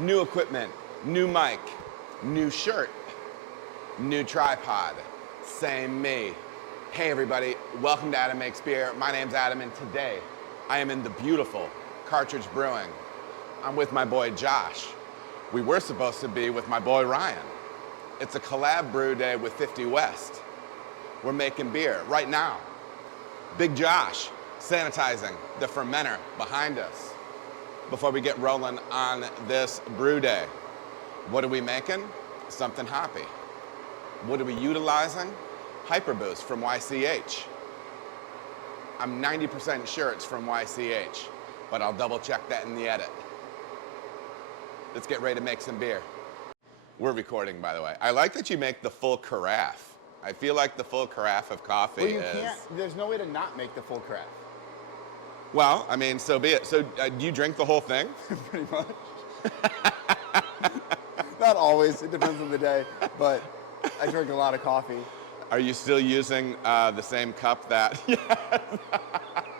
New equipment, new mic, new shirt, new tripod, same me. Hey everybody, welcome to Adam Makes Beer. My name's Adam and today I am in the beautiful Cartridge Brewing. I'm with my boy Josh. We were supposed to be with my boy Ryan. It's a collab brew day with 50 West. We're making beer right now. Big Josh, sanitizing the fermenter behind us before we get rolling on this brew day. What are we making? Something hoppy. What are we utilizing? HyperBoost from YCH. I'm 90% sure it's from YCH, but I'll double check that in the edit. Let's get ready to make some beer. We're recording, by the way. I like that you make the full carafe. I feel like the full carafe of coffee well, you can't, there's no way to not make the full carafe. Well, I mean, so be it. So do you drink the whole thing? Pretty much. Not always, it depends on the day, but I drink a lot of coffee. Are you still using the same cup that?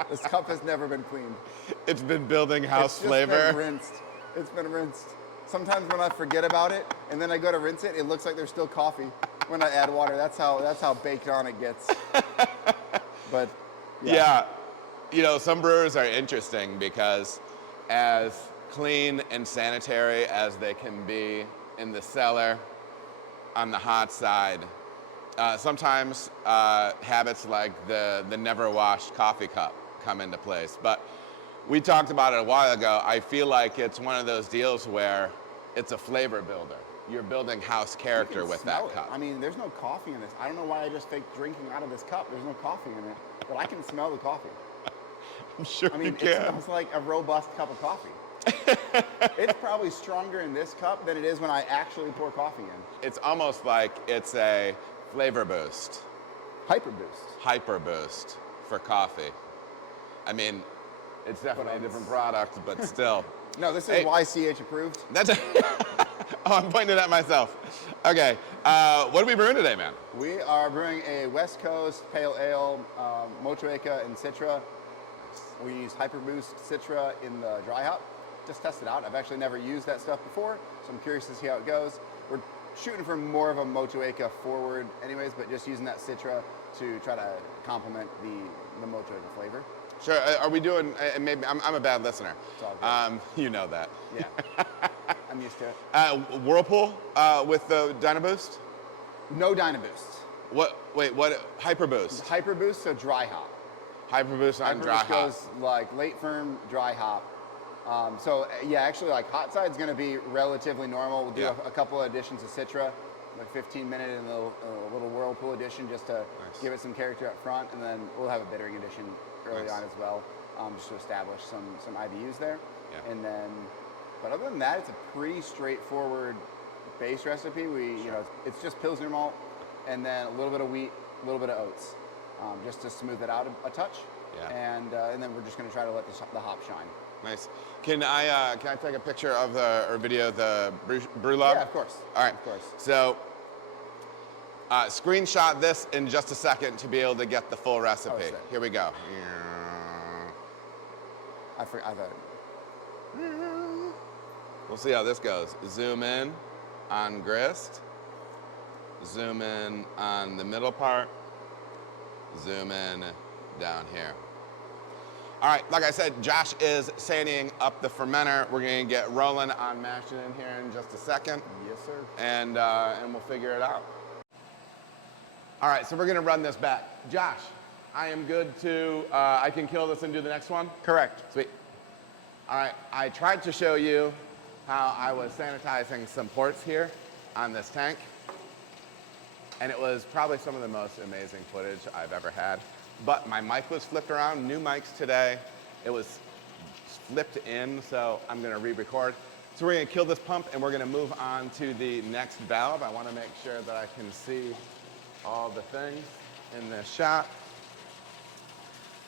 This cup has never been cleaned. It's been building house flavor. It's been rinsed. It's been rinsed. Sometimes when I forget about it and then I go to rinse it, it looks like there's still coffee when I add water. That's how baked on it gets. But yeah, you know, some brewers are interesting because as clean and sanitary as they can be in the cellar on the hot side, sometimes habits like the never washed coffee cup come into place. But we talked about it a while ago. I feel like it's one of those deals where it's a flavor builder. You're building house character with that cup. I mean, there's no coffee in this. I don't know why I just faked drinking out of this cup. There's no coffee in it, but I can smell the coffee. I'm sure I mean, you can. It smells like a robust cup of coffee. It's probably stronger in this cup than it is when I actually pour coffee in. It's almost like it's a flavor boost. HyperBoost. HyperBoost for coffee. I mean, it's definitely a different product, but still. No, this is YCH approved. That's oh, I'm pointing it at myself. Okay, what are we brewing today, man? We are brewing a West Coast Pale Ale, Motueka and Citra. We use HyperBoost Citra in the dry hop. Just test it out. I've actually never used that stuff before, so I'm curious to see how it goes. We're shooting for more of a Motueka forward anyways, but just using that Citra to try to complement the Motueka flavor. Sure, are we doing, maybe, I'm a bad listener. It's all good. You know that. Yeah, I'm used to it. Whirlpool with the Dynaboost? No Dynaboost. Wait, what, HyperBoost? HyperBoost, so dry hop. HyperBoost on dry hop. HyperBoost goes like late firm, dry hop. So yeah, actually like hot side's gonna be relatively normal. We'll do a couple of additions of Citra, like 15-minute and a little whirlpool edition just to give it some character up front, and then we'll have a bittering edition early on as well, just to establish some IBUs there. Yeah. And then, but other than that, it's a pretty straightforward base recipe. It's just Pilsner malt, and then a little bit of wheat, a little bit of oats, just to smooth it out a touch. Yeah. And then we're just going to try to let the hop shine. Nice. Can I take a picture of or video of the brew log? Yeah, of course. All right. Of course. So, screenshot this in just a second to be able to get the full recipe. Here we go. I thought. We'll see how this goes. Zoom in on grist. Zoom in on the middle part. Zoom in down here. All right, like I said, Josh is sanding up the fermenter. We're gonna get rolling on mashing in here in just a second. Yes, sir. And we'll figure it out. All right, so we're gonna run this back. Josh, I am good to, I can kill this and do the next one? Correct. Sweet. All right, I tried to show you how I was sanitizing some ports here on this tank. And it was probably some of the most amazing footage I've ever had. But my mic was flipped around, new mics today. It was flipped in, so I'm gonna re-record. So we're gonna kill this pump and we're gonna move on to the next valve. I wanna make sure that I can see all the things in this shot.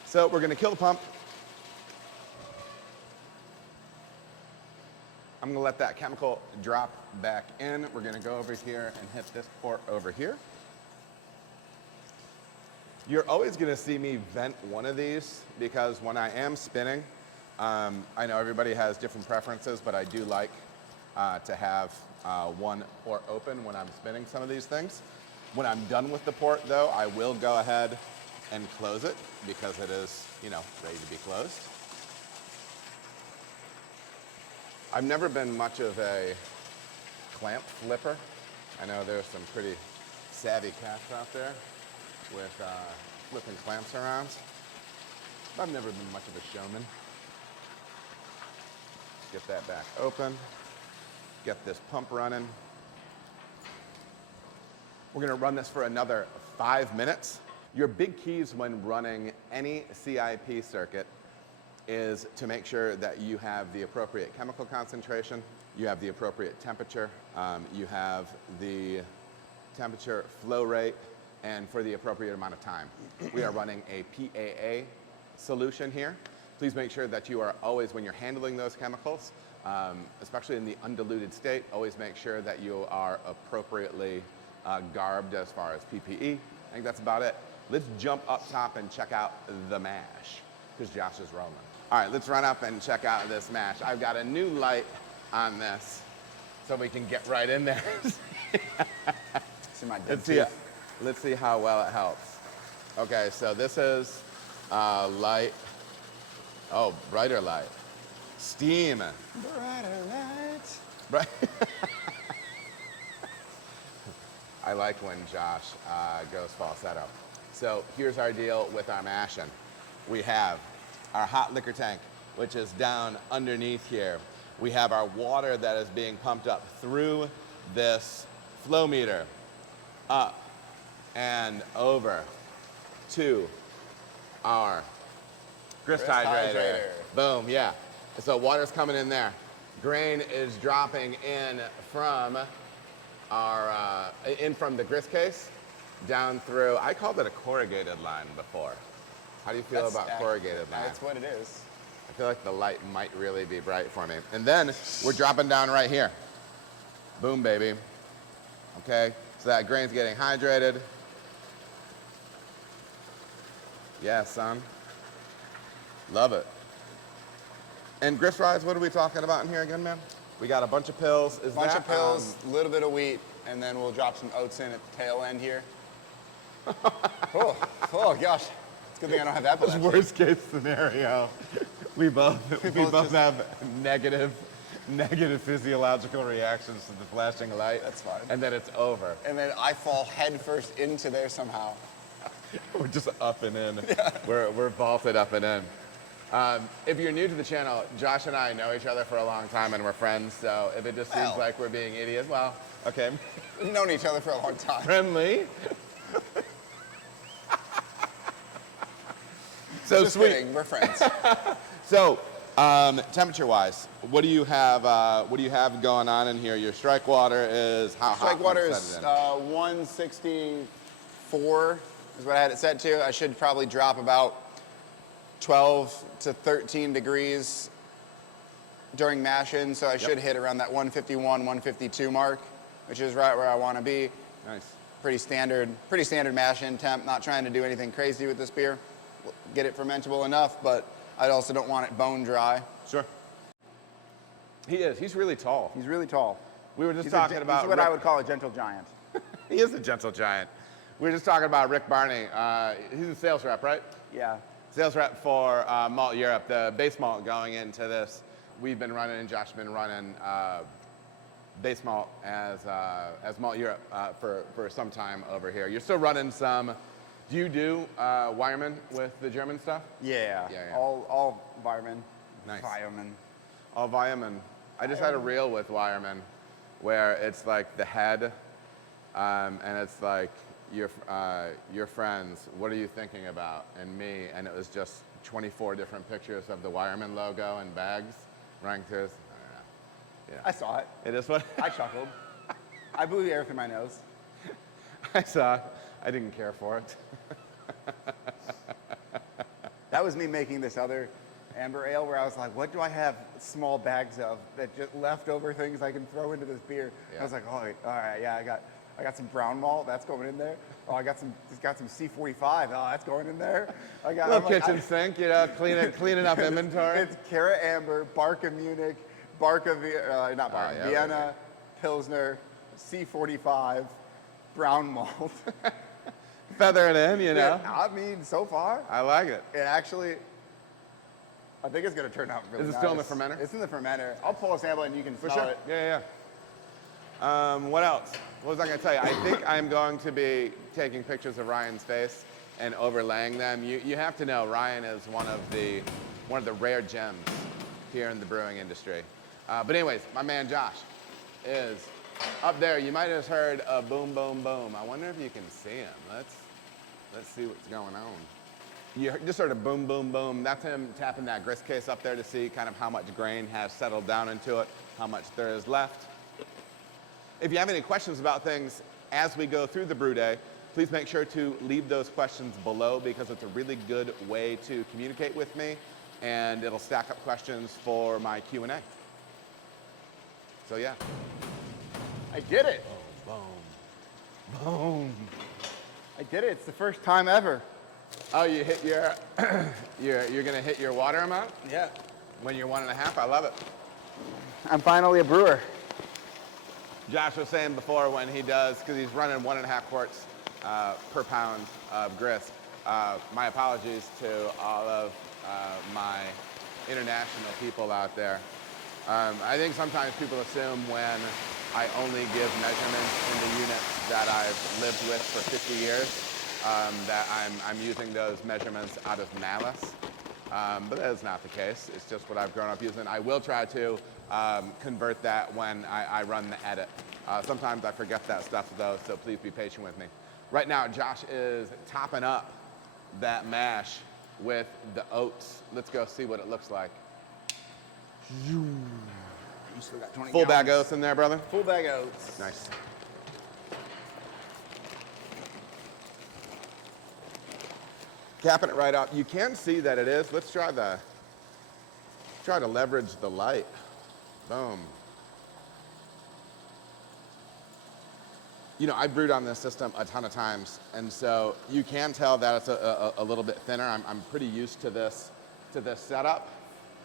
So we're gonna kill the pump. I'm gonna let that chemical drop back in. We're gonna go over here and hit this port over here. You're always gonna see me vent one of these because when I am spinning, I know everybody has different preferences, but I do like to have one port open when I'm spinning some of these things. When I'm done with the port though, I will go ahead and close it because it is, you know, ready to be closed. I've never been much of a clamp flipper. I know there's some pretty savvy cats out there with flipping clamps around. I've never been much of a showman. Get that back open. Get this pump running. We're gonna run this for another 5 minutes. Your big keys when running any CIP circuit is to make sure that you have the appropriate chemical concentration, you have the appropriate temperature, you have the temperature, flow rate, and for the appropriate amount of time. We are running a PAA solution here. Please make sure that you are always, when you're handling those chemicals, especially in the undiluted state, always make sure that you are appropriately garbed as far as PPE. I think that's about it. Let's jump up top and check out the mash, because Josh is rolling. All right, let's run up and check out this mash. I've got a new light on this, so we can get right in there. Let's see how well it helps. Okay, so this is light. Oh, brighter light. Steam. Brighter light. Right. I like when Josh goes falsetto. So here's our deal with our mashing. We have our hot liquor tank, which is down underneath here. We have our water that is being pumped up through this flow meter, up and over to our grist hydrator. Boom, yeah. So water's coming in there. Grain is dropping in from our from the grist case down through. I called it a corrugated line before. How do you feel about corrugated line? That's what it is. I feel like the light might really be bright for me. And then we're dropping down right here. Boom, baby. Okay, so that grain's getting hydrated. Yeah, son. Love it. And grist rise, what are we talking about in here again, man? We got a bunch of pills. A bunch of pills, a little bit of wheat, and then we'll drop some oats in at the tail end here. oh gosh. It's a good thing I don't have epilepsy. Worst case scenario. We both have negative physiological reactions to the flashing light. That's fine. And then it's over. And then I fall headfirst into there somehow. We're just up and in. Yeah. We're vaulted up and in. If you're new to the channel, Josh and I know each other for a long time and we're friends, so if it just seems like we're being idiots, well, okay. We've known each other for a long time. Friendly. So just sweet. kidding, we're friends. So, temperature-wise, what do you have going on in here? Your strike water is how hot? Strike water is 164 is what I had it set to. I should probably drop about 12 to 13 degrees during mash-in, so I should hit around that 151, 152 mark, which is right where I want to be. Nice. Pretty standard mash-in temp. Not trying to do anything crazy with this beer. Get it fermentable enough, but I also don't want it bone dry. Sure. He is. He's really tall. He's really tall. We were just talking about He's what I would call a gentle giant. He is a gentle giant. We were just talking about Rick Barney. He's a sales rep, right? Yeah. Sales rep for Malt Europe, the base malt going into this. We've been running, and Josh's been running base malt as Malt Europe for some time over here. You're still running some. Do you do Weyermann with the German stuff? Yeah. All Weyermann. Nice. Weyermann. All Weyermann. I just had a reel with Weyermann where it's like the head, and it's like your friends. What are you thinking about? And me, and it was just 24 different pictures of the Weyermann logo and bags running through. I don't know. Yeah. I saw it. It is what I chuckled. I blew the air through my nose. I saw. I didn't care for it. That was me making this other amber ale where I was like, what do I have small bags of that just leftover things I can throw into this beer? Yeah. I was like, oh, all right, yeah, I got some brown malt, that's going in there. Oh, I got some C45, oh, that's going in there. I got little kitchen sink, you know, cleaning up inventory. It's Cara Amber, Barca Munich, Barca, not Barca, yeah, Vienna, Pilsner, C45, brown malt. Feather it in, you know. I mean, so far, I like it. it actually, I think it's going to turn out really nice. Is it still in the fermenter? It's in the fermenter. I'll pull a sample and you can smell it. Yeah. What else? What was I going to tell you? I think I'm going to be taking pictures of Ryan's face and overlaying them. You have to know Ryan is one of the rare gems here in the brewing industry. But anyways, my man Josh is up there. You might have just heard a boom, boom, boom. I wonder if you can see him. Let's see what's going on. You just heard a boom, boom, boom. That's him tapping that grist case up there to see kind of how much grain has settled down into it, how much there is left. If you have any questions about things as we go through the brew day, please make sure to leave those questions below because it's a really good way to communicate with me and it'll stack up questions for my Q&A. So yeah. I did it. Boom, boom, boom. I did it. It's the first time ever. Oh, you hit your, you're gonna hit your water amount? Yeah. When you're 1.5, I love it. I'm finally a brewer. Josh was saying before when he does, because he's running 1.5 quarts per pound of grist. My apologies to all of my international people out there. I think sometimes people assume when I only give measurements in the units that I've lived with for 50 years, that I'm using those measurements out of malice. But that is not the case. It's just what I've grown up using. I will try to convert that when I run the edit. Sometimes I forget that stuff though, so please be patient with me. Right now, Josh is topping up that mash with the oats. Let's go see what it looks like. You still got 20 Full gallons. bag oats in there, brother? Full bag oats. Nice. Capping it right up. You can see that it is. Let's try to leverage the light. Boom. You know, I brewed on this system a ton of times, and so you can tell that it's a little bit thinner. I'm pretty used to this setup.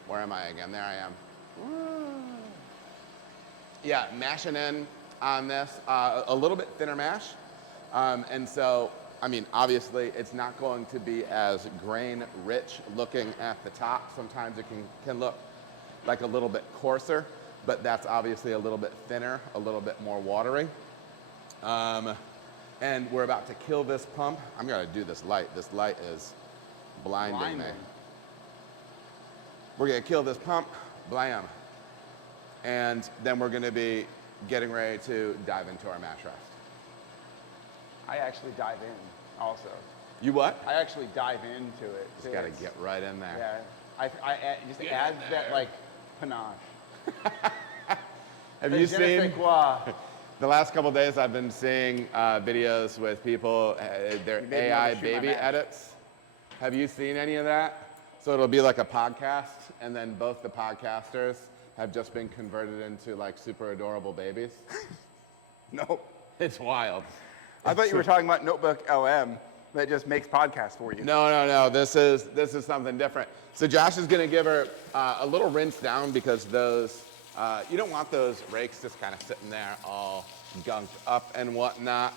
Where am I again? There I am. Yeah, mashing in on this, a little bit thinner mash, and so, I mean, obviously, it's not going to be as grain-rich looking at the top. Sometimes it can look like a little bit coarser, but that's obviously a little bit thinner, a little bit more watery. And we're about to kill this pump. I'm gonna do this light. This light is blinding me. We're gonna kill this pump, blam. And then we're gonna be getting ready to dive into our mash rest. I actually dive in also. You what? I actually dive into it. Just gotta get right in there. Yeah. I just add that like panache. Have you seen? The last couple of days I've been seeing videos with people, their AI baby edits. Have you seen any of that? So it'll be like a podcast, and then both the podcasters have just been converted into like super adorable babies. No. It's wild. I thought you were talking about Notebook LM that just makes podcasts for you. No. This is something different. So Josh is gonna give her a little rinse down because those, you don't want those rakes just kind of sitting there all gunked up and whatnot.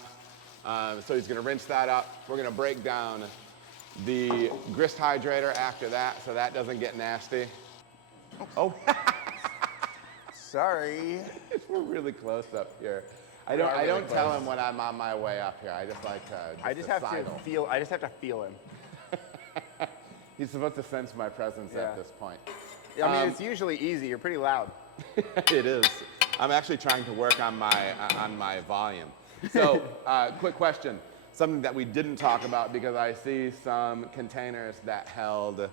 So he's gonna rinse that up. We're gonna break down the grist hydrator after that so that doesn't get nasty. Oh. Sorry. We're really close up here. I don't tell him when I'm on my way up here. I just like to I just have to feel him. He's supposed to sense my presence at this point. I mean, it's usually easy. You're pretty loud. It is. I'm actually trying to work on my volume. So, quick question. Something that we didn't talk about because I see some containers that held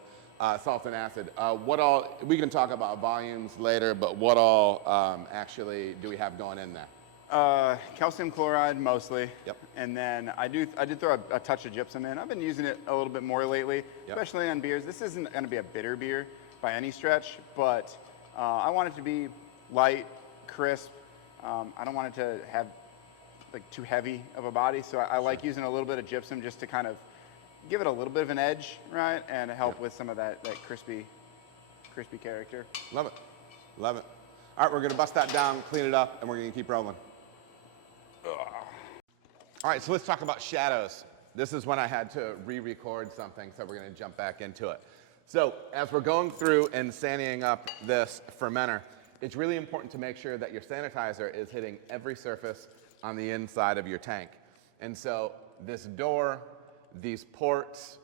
salt and acid. What all, we can talk about volumes later, but what all actually do we have going in there? Calcium chloride mostly. Yep. And then I did throw a touch of gypsum in. I've been using it a little bit more lately, especially on beers. This isn't going to be a bitter beer by any stretch, but I want it to be light, crisp. I don't want it to have like too heavy of a body, so I like using a little bit of gypsum just to kind of give it a little bit of an edge, right, and help with some of that crispy character. Love it, love it. All right, we're gonna bust that down, clean it up, and we're gonna keep rolling. Ugh. All right, so let's talk about shadows. This is when I had to re-record something, so we're gonna jump back into it. So as we're going through and sanding up this fermenter, it's really important to make sure that your sanitizer is hitting every surface on the inside of your tank. And so this door, these ports,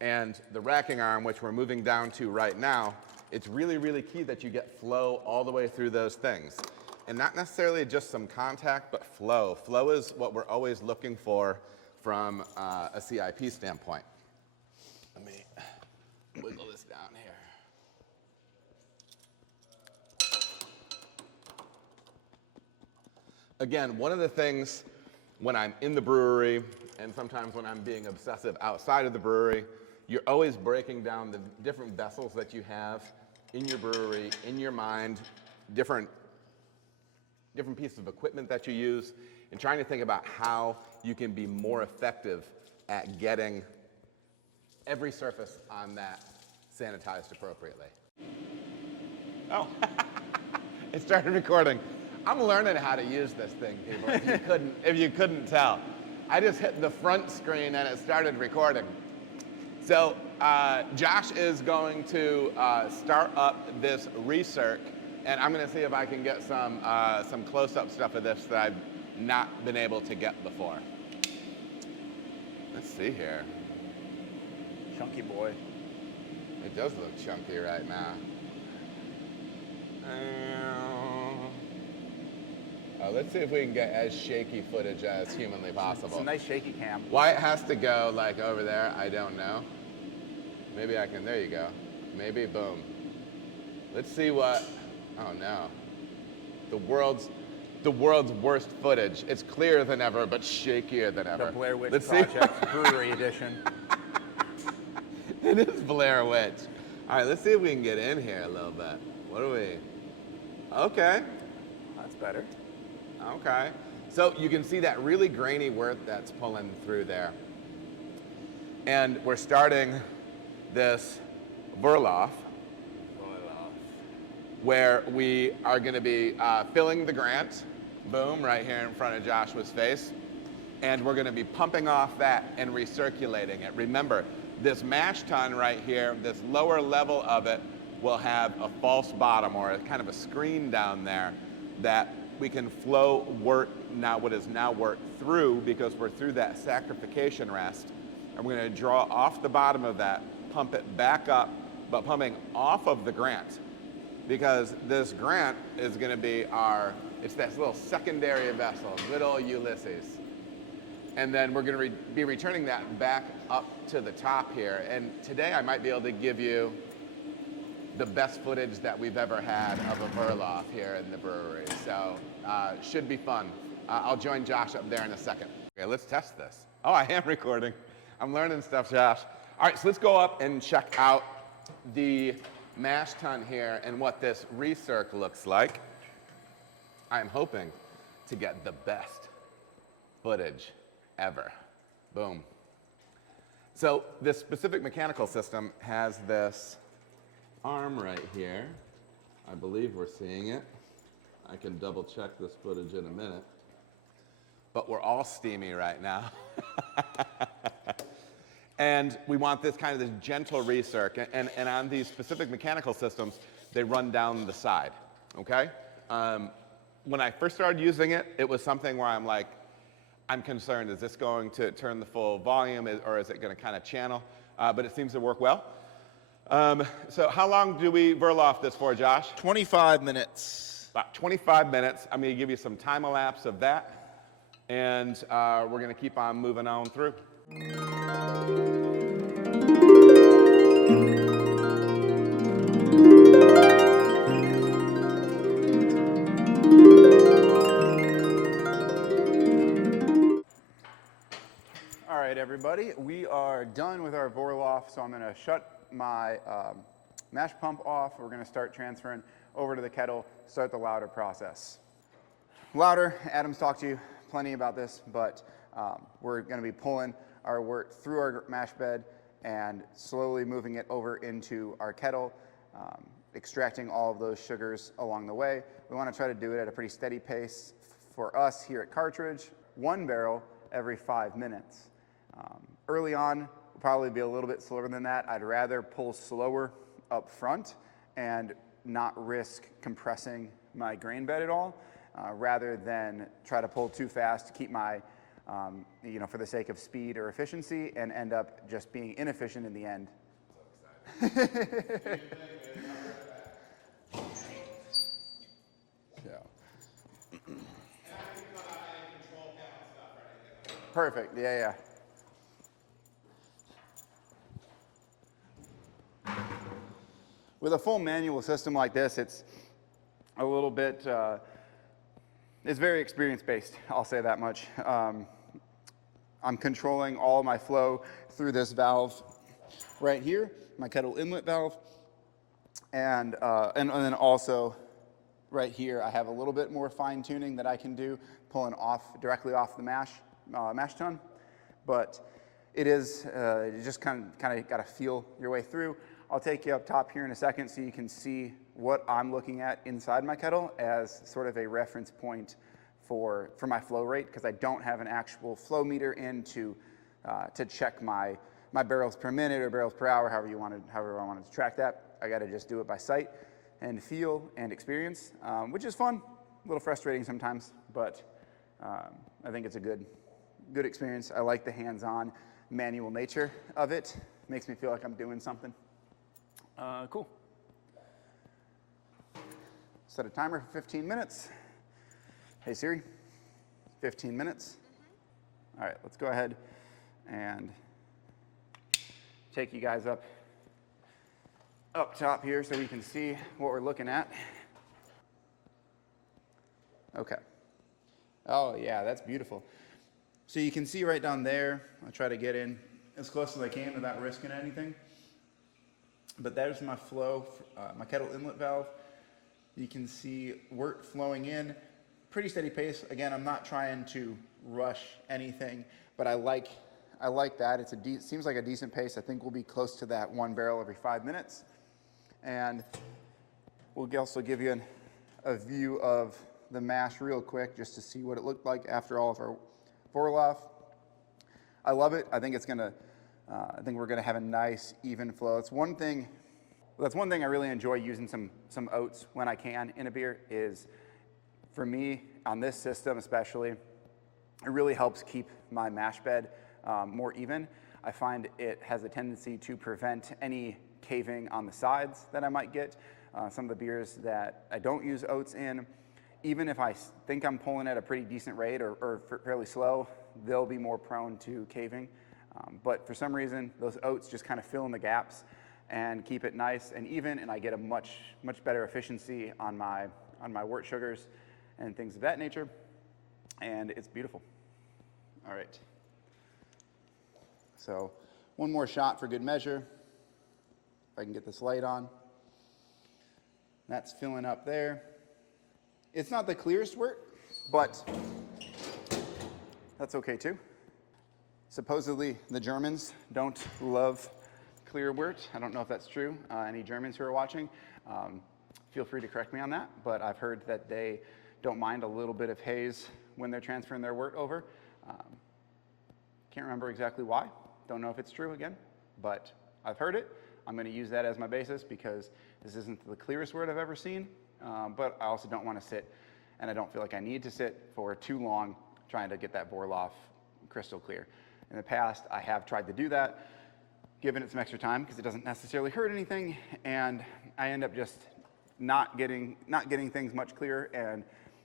and the racking arm, which we're moving down to right now, it's really, really key that you get flow all the way through those things. And not necessarily just some contact, but flow. Flow is what we're always looking for from a CIP standpoint. Let me wiggle this down here. Again, one of the things when I'm in the brewery, and sometimes when I'm being obsessive outside of the brewery, you're always breaking down the different vessels that you have in your brewery, in your mind, different pieces of equipment that you use, and trying to think about how you can be more effective at getting every surface on that sanitized appropriately. Oh, it started recording. I'm learning how to use this thing, people, if you couldn't tell. I just hit the front screen and it started recording. So Josh is going to start up this recirc, and I'm going to see if I can get some close-up stuff of this that I've not been able to get before. Let's see here. Chunky boy. It does look chunky right now. Let's see if we can get as shaky footage as humanly possible. It's a nice shaky cam. Why it has to go like over there, I don't know. Maybe I can, there you go. Maybe, boom. Let's see what, oh no. The world's worst footage. It's clearer than ever, but shakier than ever. The Blair Witch Let's Project Brewery Edition. It is Blair Witch. All right, let's see if we can get in here a little bit. What do we, okay. That's better. Okay. So you can see that really grainy wort that's pulling through there. And we're starting this Vorlauf, where we are going to be filling the grant, boom, right here in front of Joshua's face. And we're going to be pumping off that and recirculating it. Remember, this mash tun right here, this lower level of it, will have a false bottom or a kind of a screen down there that we can flow wort, what is now wort, through because we're through that saccharification rest. And we're going to draw off the bottom of that, pump it back up, but pumping off of the grant. Because this grant is going to be it's this little secondary vessel, good old Ulysses. And then we're going to be returning that back up to the top here. And today I might be able to give you the best footage that we've ever had of a Vorlauf here in the brewery. So should be fun. I'll join Josh up there in a second. Okay, let's test this. Oh, I am recording. I'm learning stuff, Josh. All right, so let's go up and check out the mash tun here and what this recirc looks like. I'm hoping to get the best footage ever. Boom. So this specific mechanical system has this arm right here. I believe we're seeing it. I can double check this footage in a minute. But we're all steamy right now. And we want this kind of this gentle recirc. And on these specific mechanical systems, they run down the side, okay? When I first started using it, it was something where I'm like, I'm concerned, is this going to turn the full volume or is it going to kind of channel? But it seems to work well. So how long do we Vorlauf this for, Josh? 25 minutes. About 25 minutes. I'm going to give you some time elapse of that. And we're going to keep on moving on through. All right, everybody, we are done with our Vorlauf, so I'm going to shut my mash pump off. We're going to start transferring over to the kettle, start the lauter process. Lauter, Adam's talked to you plenty about this, but we're going to be pulling our wort through our mash bed and slowly moving it over into our kettle, extracting all of those sugars along the way. we want to try to do it at a pretty steady pace for us here at Cartridge, 1 barrel every 5 minutes. Early on, we'll probably be a little bit slower than that. I'd rather pull slower up front and not risk compressing my grain bed at all, rather than try to pull too fast to keep my, for the sake of speed or efficiency and end up just being inefficient in the end. So excited. Perfect, yeah. With a full manual system like this, it's a little bit, it's very experience-based, I'll say that much. I'm controlling all my flow through this valve right here, my kettle inlet valve, and then also right here, I have a little bit more fine tuning that I can do, pulling directly off the mash tun, but it is, you just kind of got to feel your way through. I'll take you up top here in a second so you can see what I'm looking at inside my kettle as sort of a reference point for my flow rate, because I don't have an actual flow meter in to check my barrels per minute or barrels per hour, however I wanted to track that. I got to just do it by sight and feel and experience, which is fun, a little frustrating sometimes, but I think it's a good experience. I like the hands-on manual nature of it. Makes me feel like I'm doing something. Cool. Set a timer for 15 minutes. Hey Siri, 15 minutes. All right, let's go ahead and take you guys up top here so we can see what we're looking at. Okay. Oh yeah, that's beautiful. So you can see right down there, I'll try to get in as close as I can without risking anything. But there's my flow, my kettle inlet valve. You can see wort flowing in, pretty steady pace. Again, I'm not trying to rush anything, but I like that. It seems like a decent pace. I think we'll be close to that 1 barrel every 5 minutes. And we'll also give you a view of the mash real quick just to see what it looked like after all of our Vorlauf. I love it. I think I think we're gonna have a nice even flow. That's one thing I really enjoy using some oats when I can in a beer is, for me, on this system especially, it really helps keep my mash bed more even. I find it has a tendency to prevent any caving on the sides that I might get. Some of the beers that I don't use oats in, even if I think I'm pulling at a pretty decent rate or fairly slow, they'll be more prone to caving. But for some reason, those oats just kind of fill in the gaps and keep it nice and even, and I get a much better efficiency on my wort sugars and things of that nature, and it's beautiful. All right. So one more shot for good measure. If I can get this light on. That's filling up there. It's not the clearest wort, but that's okay too. Supposedly, the Germans don't love clear wort. I don't know if that's true. Any Germans who are watching, feel free to correct me on that, but I've heard that they don't mind a little bit of haze when they're transferring their wort over. Can't remember exactly why. Don't know if it's true again, but I've heard it. I'm going to use that as my basis because this isn't the clearest wort I've ever seen, but I also don't want to sit, and I don't feel like I need to sit for too long trying to get that Vorlauf crystal clear. In the past, I have tried to do that, given it some extra time because it doesn't necessarily hurt anything, and I end up just not getting things much clearer and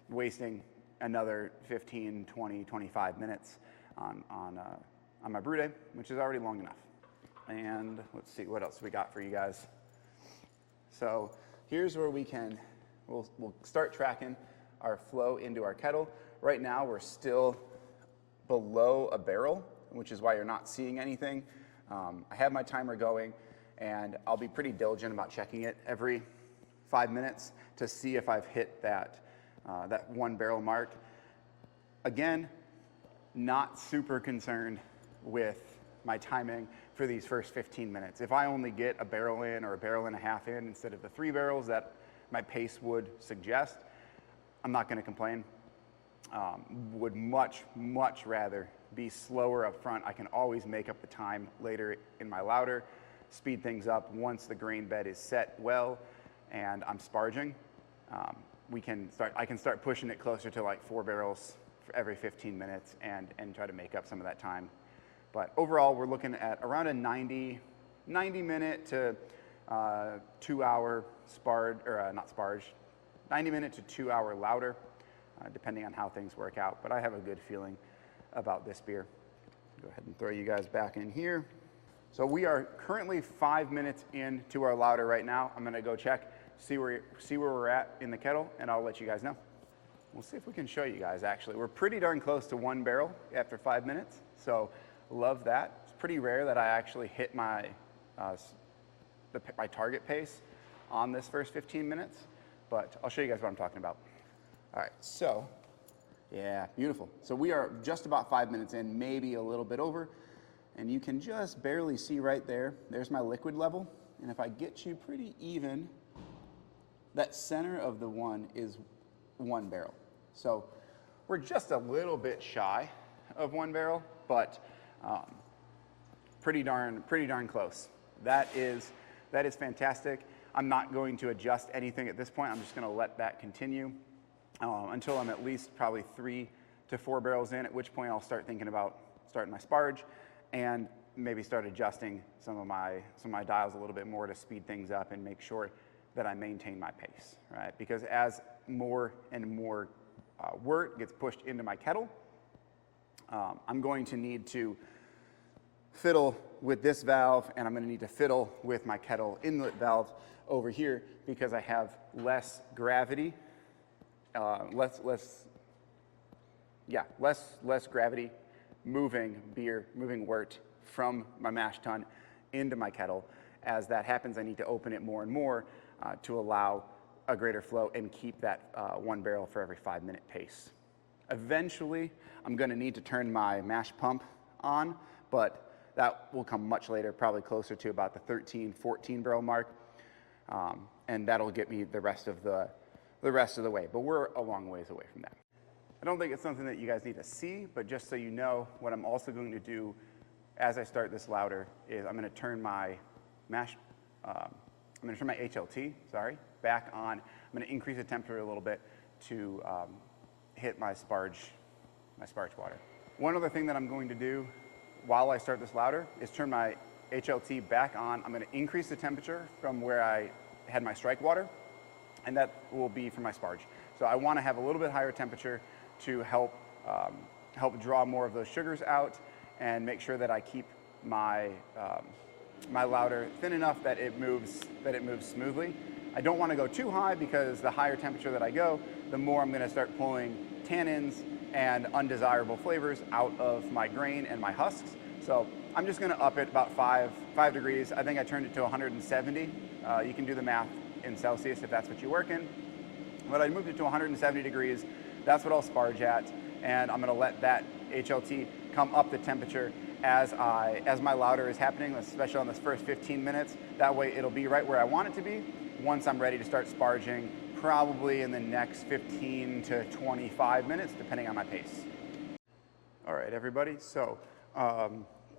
wasting another 15, 20, 25 minutes on my brew day, which is already long enough. And let's see what else we got for you guys. So here's where we'll start tracking our flow into our kettle. Right now, we're still below a barrel, which is why you're not seeing anything. I have my timer going, and I'll be pretty diligent about checking it every 5 minutes to see if I've hit that 1 barrel mark. Again, not super concerned with my timing for these first 15 minutes. If I only get a barrel in or a barrel and a half in instead of the 3 barrels that my pace would suggest, I'm not going to complain. Would much rather be slower up front. I can always make up the time later in my lauter, speed things up once the grain bed is set well and I'm sparging. I can start pushing it closer to like 4 barrels for every 15 minutes and try to make up some of that time. But overall, we're looking at around a 90 minute to 2 hour not sparge, 90 minute to 2 hour lauter, depending on how things work out. But I have a good feeling about this beer. Go ahead and throw you guys back in here. So we are currently 5 minutes into our lauter right now. I'm gonna go check, see where we're at in the kettle, and I'll let you guys know. We'll see if we can show you guys actually. We're pretty darn close to 1 barrel after 5 minutes, so love that. It's pretty rare that I actually hit my target pace on this first 15 minutes, but I'll show you guys what I'm talking about. All right, so, yeah, beautiful. So we are just about 5 minutes in, maybe a little bit over, and you can just barely see right there, there's my liquid level, and if I get you pretty even, that center of the one is 1 barrel. So we're just a little bit shy of 1 barrel, but pretty darn close. That is fantastic. I'm not going to adjust anything at this point. I'm just going to let that continue until I'm at least probably 3 to 4 barrels in, at which point I'll start thinking about starting my sparge and maybe start adjusting some of my dials a little bit more to speed things up and make sure that I maintain my pace, right? Because as more and more wort gets pushed into my kettle, I'm going to need to fiddle with this valve, and I'm going to need to fiddle with my kettle inlet valve over here because I have less gravity, less gravity moving wort from my mash tun into my kettle. As that happens, I need to open it more and more to allow a greater flow and keep that 1 barrel for every 5 minute pace. Eventually, I'm going to need to turn my mash pump on, but that will come much later, probably closer to about the 13, 14 barrel mark, and that'll get me the rest of the way. But we're a long ways away from that. I don't think it's something that you guys need to see, but just so you know, what I'm also going to do as I start this lauter is I'm going to turn my HLT, back on. I'm going to increase the temperature a little bit to hit my sparge water. One other thing that I'm going to do while I start this lauter is turn my HLT back on. I'm going to increase the temperature from where I had my strike water, and that will be for my sparge. So I want to have a little bit higher temperature to help draw more of those sugars out and make sure that I keep my my lauter thin enough that it moves smoothly. I don't want to go too high because the higher temperature that I go, the more I'm going to start pulling tannins and undesirable flavors out of my grain and my husks. So I'm just going to up it about 5 degrees. I think I turned it to 170. You can do the math in Celsius if that's what you work in. But I moved it to 170 degrees. That's what I'll sparge at, and I'm going to let that HLT come up the temperature as my lauter is happening, especially on this first 15 minutes. That way it'll be right where I want it to be once I'm ready to start sparging, probably in the next 15 to 25 minutes, depending on my pace. All right, everybody, so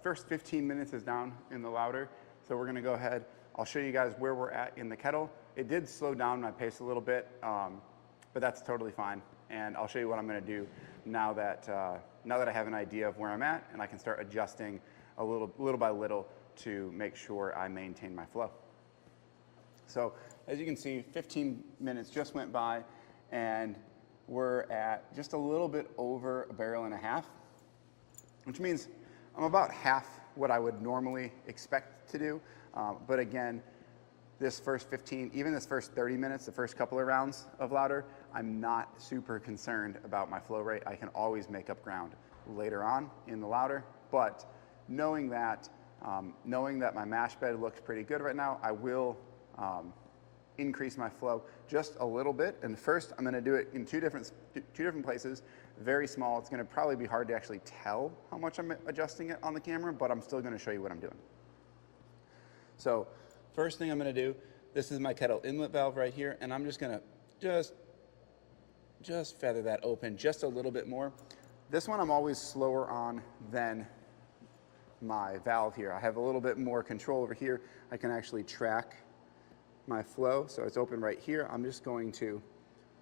first 15 minutes is down in the lauter, so we're gonna go ahead. I'll show you guys where we're at in the kettle. It did slow down my pace a little bit, but that's totally fine. And I'll show you what I'm gonna do now that I have an idea of where I'm at, and I can start adjusting a little by little to make sure I maintain my flow. So as you can see, 15 minutes just went by, and we're at just a little bit over a barrel and a half, which means I'm about half what I would normally expect to do. But again, this first 15, even this first 30 minutes, the first couple of rounds of lauter, I'm not super concerned about my flow rate. I can always make up ground later on in the lauter, but knowing that my mash bed looks pretty good right now, I will increase my flow just a little bit. And first, I'm going to do it in two different places, very small. It's going to probably be hard to actually tell how much I'm adjusting it on the camera, but I'm still going to show you what I'm doing. So first thing I'm going to do, this is my kettle inlet valve right here, and I'm just going to just feather that open just a little bit more. This one I'm always slower on than my valve here. I have a little bit more control over here. I can actually track my flow. So it's open right here. I'm just going to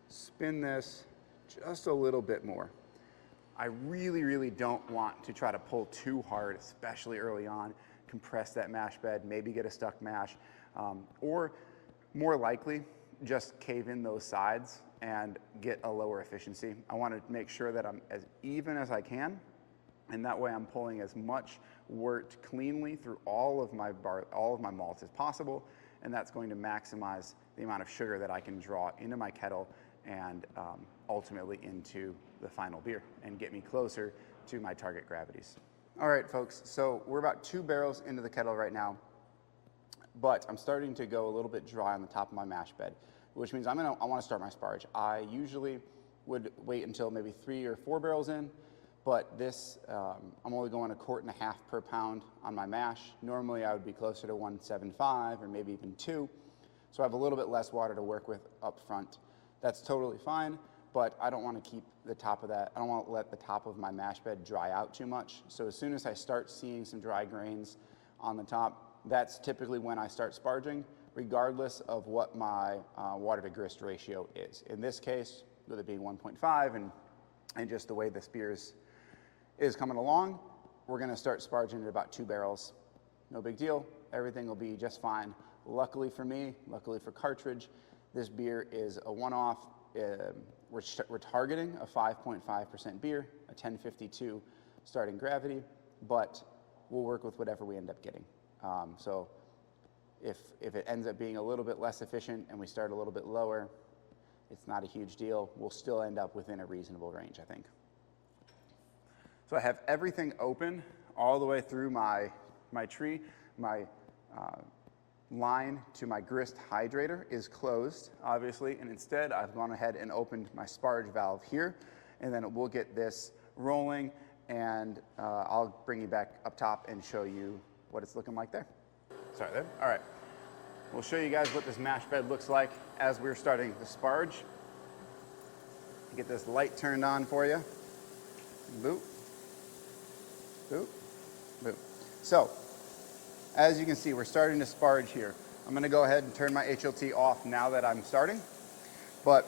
spin this just a little bit more. I really, really don't want to try to pull too hard, especially early on, compress that mash bed, maybe get a stuck mash, or more likely, just cave in those sides and get a lower efficiency. I want to make sure that I'm as even as I can, and that way I'm pulling as much wort cleanly through all of my malts as possible, and that's going to maximize the amount of sugar that I can draw into my kettle and ultimately into the final beer and get me closer to my target gravities. All right, folks, so we're about 2 barrels into the kettle right now, but I'm starting to go a little bit dry on the top of my mash bed, which means I want to start my sparge. I usually would wait until maybe 3 or 4 barrels in, but this, I'm only going 1.5 quarts per pound on my mash. Normally I would be closer to 1.75 or maybe even 2, so I have a little bit less water to work with up front. That's totally fine, but I don't want to keep the top of that. I don't want to let the top of my mash bed dry out too much. So as soon as I start seeing some dry grains on the top, that's typically when I start sparging, regardless of what my water to grist ratio is. In this case, with it being 1.5 and just the way this beer is coming along, we're going to start sparging at about 2 barrels. No big deal. Everything will be just fine. Luckily for me, luckily for Cartridge, this beer is a one-off. We're targeting a 5.5% beer, a 1052 starting gravity, but we'll work with whatever we end up getting. So if it ends up being a little bit less efficient and we start a little bit lower, it's not a huge deal. We'll still end up within a reasonable range, I think. So I have everything open all the way through my tree. My line to my grist hydrator is closed, obviously, and instead I've gone ahead and opened my sparge valve here, and then we'll get this rolling, and I'll bring you back up top and show you what it's looking like there. Sorry there. All right. We'll show you guys what this mash bed looks like as we're starting the sparge. Get this light turned on for you. Boop. Boop. Boop. So, as you can see, we're starting to sparge here. I'm going to go ahead and turn my HLT off now that I'm starting. But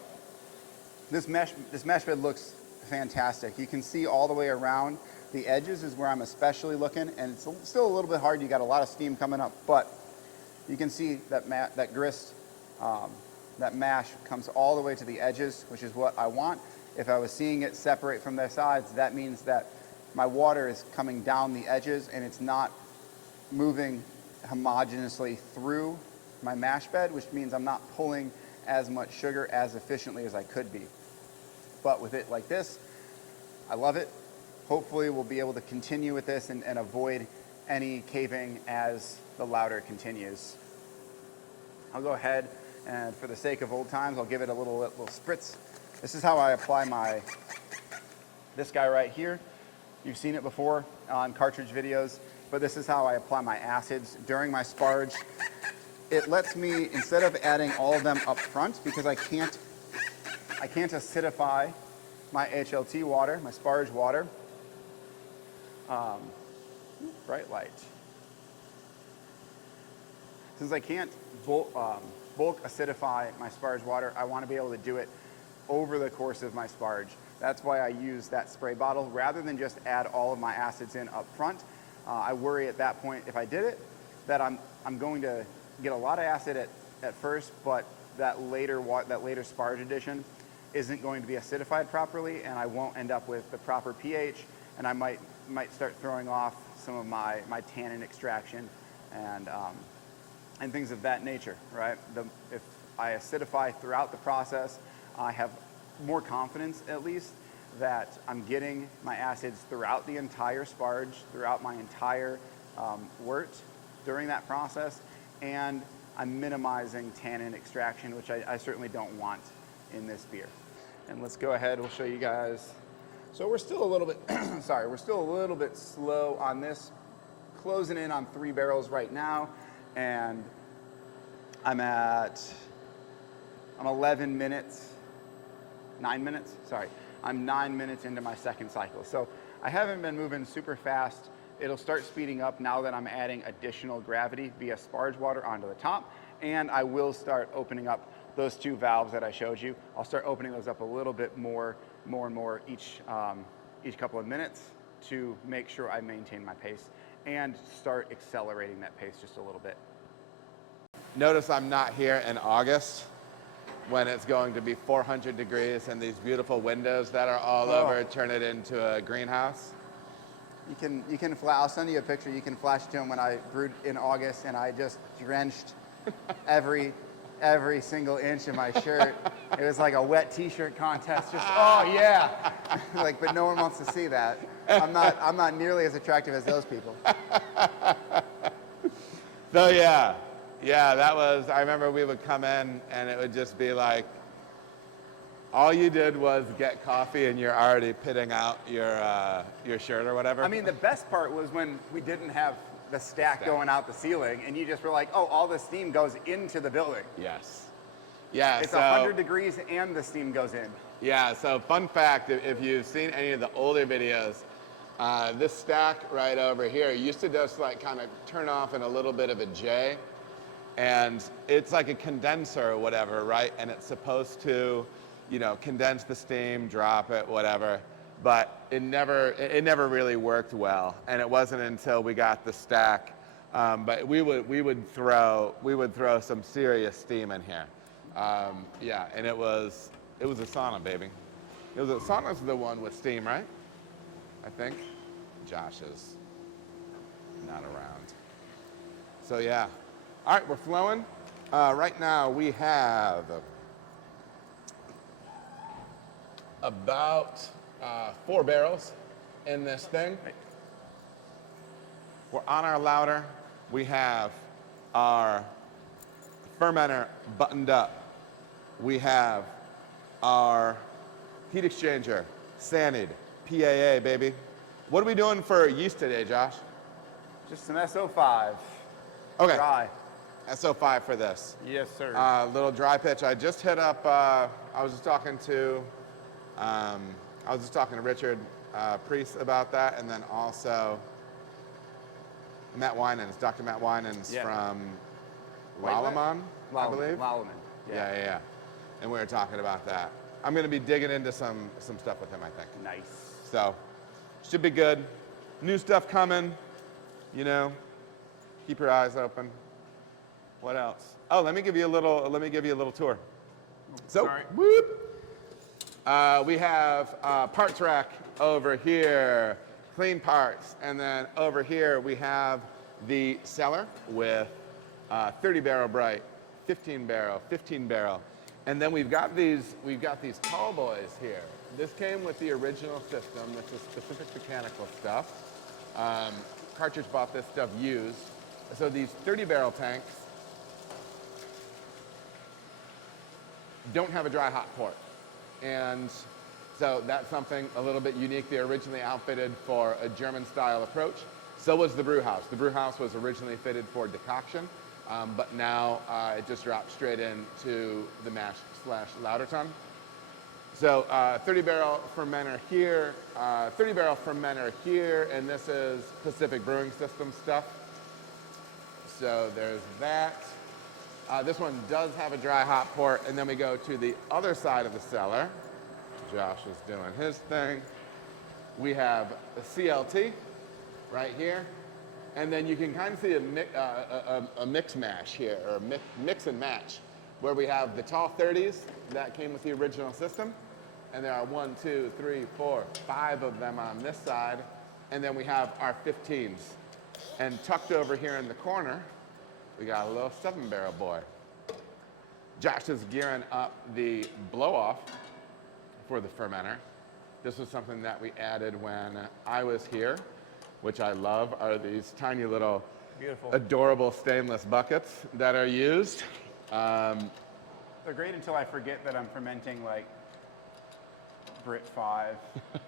this mash bed looks fantastic. You can see all the way around. The edges is where I'm especially looking, and it's still a little bit hard. You got a lot of steam coming up, but you can see that grist, that mash comes all the way to the edges, which is what I want. If I was seeing it separate from their sides, that means that my water is coming down the edges and it's not moving homogeneously through my mash bed, which means I'm not pulling as much sugar as efficiently as I could be. But with it like this, I love it. Hopefully we'll be able to continue with this and avoid any caving as the lauter continues. I'll go ahead and for the sake of old times, I'll give it a little spritz. This is how I apply this guy right here. You've seen it before on cartridge videos, but this is how I apply my acids during my sparge. It lets me, instead of adding all of them up front, because I can't acidify my HLT water, my sparge water. Bright light. Since I can't bulk acidify my sparge water, I want to be able to do it over the course of my sparge. That's why I use that spray bottle rather than just add all of my acids in up front. I worry at that point, if I did it, that I'm going to get a lot of acid at first, but that later sparge addition isn't going to be acidified properly, and I won't end up with the proper pH, and I might start throwing off some of my tannin extraction and things of that nature, right? If I acidify throughout the process, I have more confidence, at least, that I'm getting my acids throughout the entire sparge, throughout my entire wort during that process, and I'm minimizing tannin extraction, which I certainly don't want in this beer. And let's go ahead, we'll show you guys. So we're still a little bit, sorry, we're still a little bit slow on this, closing in on 3 barrels right now, and I'm 11 minutes 9 minutes? Sorry. I'm 9 minutes into my second cycle. So I haven't been moving super fast. It'll start speeding up now that I'm adding additional gravity via sparge water onto the top. And I will start opening up those 2 valves that I showed you. I'll start opening those up a little bit more and more each couple of minutes to make sure I maintain my pace and start accelerating that pace just a little bit. Notice I'm not here in August when it's going to be 400 degrees and these beautiful windows that are all over turn it into a greenhouse. You can I'll send you a picture. You can flash it to him when I brewed in August and I just drenched every single inch of my shirt. It was like a wet t-shirt contest. Just, oh yeah. Like, but no one wants to see that. I'm not nearly as attractive as those people. So yeah, that was, I remember we would come in and it would just be like, all you did was get coffee and you're already pitting out your shirt or whatever. I mean, the best part was when we didn't have the stack going out the ceiling and you just were like, oh, all the steam goes into the building. Yes. Yeah. It's 100 degrees and the steam goes in. Yeah, so fun fact, if you've seen any of the older videos, this stack right over here used to just like kind of turn off in a little bit of a J. And it's like a condenser or whatever, right? And it's supposed to, condense the steam, drop it, whatever. But it never really worked well. And it wasn't until we got the stack, but we would throw some serious steam in here. Yeah, and it was a sauna, baby. Sauna's the one with steam, right? I think. Josh is not around. So yeah. All right, we're flowing. Right now we have about 4 barrels in this thing. We're on our lauter. We have our fermenter buttoned up. We have our heat exchanger, Sanid, PAA, baby. What are we doing for yeast today, Josh? Just some SO5. Okay. Dry. SO5 for this. Yes, sir. Little dry pitch. I just hit up, I was just talking to Richard Priest about that, and then also Matt Winans, Dr. Matt Winans from Lalaman, I believe. Lalaman. Yeah. And we were talking about that. I'm going to be digging into some stuff with him, I think. Nice. So, should be good. New stuff coming, keep your eyes open. What else? Oh, let me give you a little tour. So, we have parts rack over here, clean parts, and then over here we have the cellar with 30 barrel bright, 15 barrel, 15 barrel, and then we've got these tall boys here. This came with the original system. This is specific mechanical stuff. Cartridge bought this stuff used. So these 30 barrel tanks don't have a dry hot port. And so that's something a little bit unique. They originally outfitted for a German style approach. So was the brew house. The brew house was originally fitted for decoction, but now it just dropped straight into the mash / lauter tun. So 30 barrel fermenter here, 30 barrel fermenter here, and this is Pacific Brewing System stuff. So there's that. This one does have a dry hot port, and then we go to the other side of the cellar. Josh is doing his thing. We have a CLT right here, and then you can kind of see a mix mash here, or mix and match, where we have the tall 30s that came with the original system, and there are 1, 2, 3, 4, 5 of them on this side, and then we have our 15s. And tucked over here in the corner, we got a little 7 barrel boy. Josh is gearing up the blow off for the fermenter. This was something that we added when I was here, which I love, are these tiny little adorable stainless buckets that are used. They're great until I forget that I'm fermenting like Brit 5.